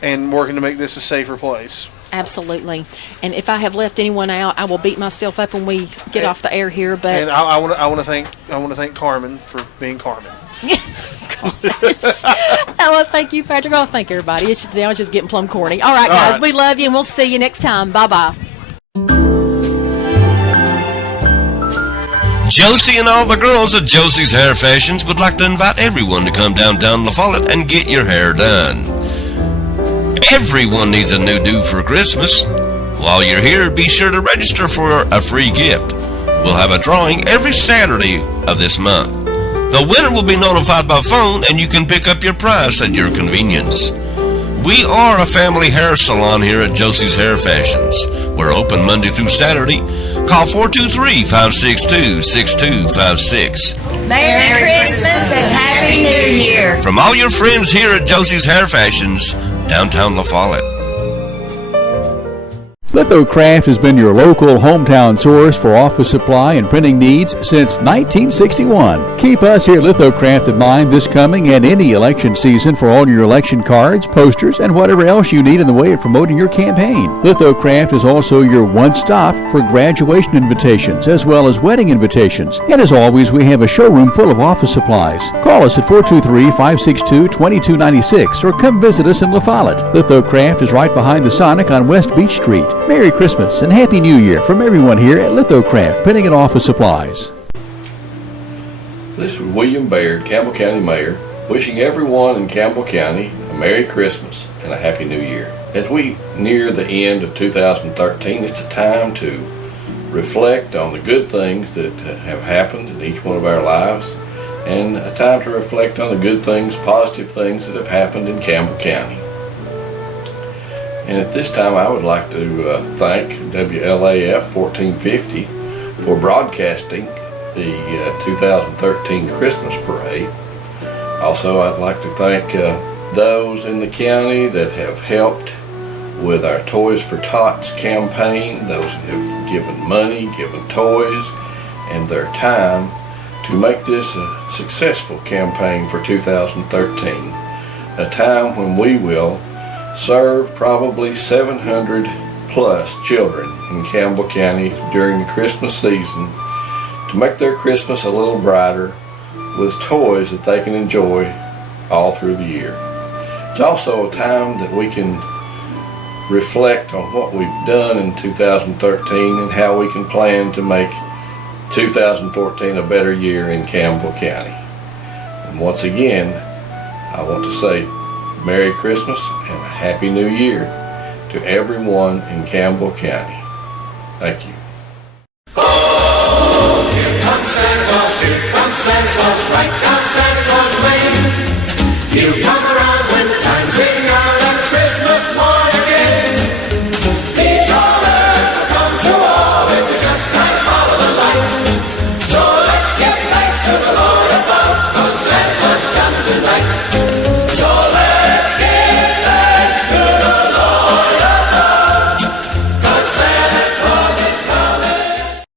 and working to make this a safer place. Absolutely. And if I have left anyone out, I will beat myself up when we get off the air here. But And I want to thank Carmen for being Carmen. I want to thank you, Patrick. I want to thank everybody. It's just getting plumb corny. All right, guys. right. We love you, and we'll see you next time. Bye-bye. Josie and all the girls at Josie's Hair Fashions would like to invite everyone to come downtown La Follette and get your hair done. Everyone needs a new do for Christmas. While you're here, be sure to register for a free gift. We'll have a drawing every Saturday of this month. The winner will be notified by phone, and you can pick up your prize at your convenience. We are a family hair salon here at Josie's Hair Fashions. We're open Monday through Saturday. Call 423-562-6256. Merry Christmas and Happy New Year. From all your friends here at Josie's Hair Fashions, downtown La Follette. Lithocraft has been your local hometown source for office supply and printing needs since 1961. Keep us here at Lithocraft in mind this coming and any election season for all your election cards, posters, and whatever else you need in the way of promoting your campaign. Lithocraft is also your one-stop for graduation invitations as well as wedding invitations. And as always, we have a showroom full of office supplies. Call us at 423-562-2296 or come visit us in La Follette. Lithocraft is right behind the Sonic on West Beach Street. Merry Christmas and Happy New Year from everyone here at Lithocraft Printing and Office Supplies. This is William Baird, Campbell County Mayor, wishing everyone in Campbell County a Merry Christmas and a Happy New Year. As we near the end of 2013, it's a time to reflect on the good things that have happened in each one of our lives, and a time to reflect on the good things, positive things that have happened in Campbell County. And at this time, I would like to thank WLAF 1450 for broadcasting the 2013 Christmas Parade. Also, I'd like to thank those in the county that have helped with our Toys for Tots campaign, those who have given money, given toys, and their time to make this a successful campaign for 2013. A time when we will serve probably 700 plus children in Campbell County during the Christmas season to make their Christmas a little brighter with toys that they can enjoy all through the year. It's also a time that we can reflect on what we've done in 2013 and how we can plan to make 2014 a better year in Campbell County. And once again, I want to say Merry Christmas and a Happy New Year to everyone in Campbell County. Thank you. Oh, here comes Santa Claus, right down Santa Claus Lane. He'll come around when the chimes ring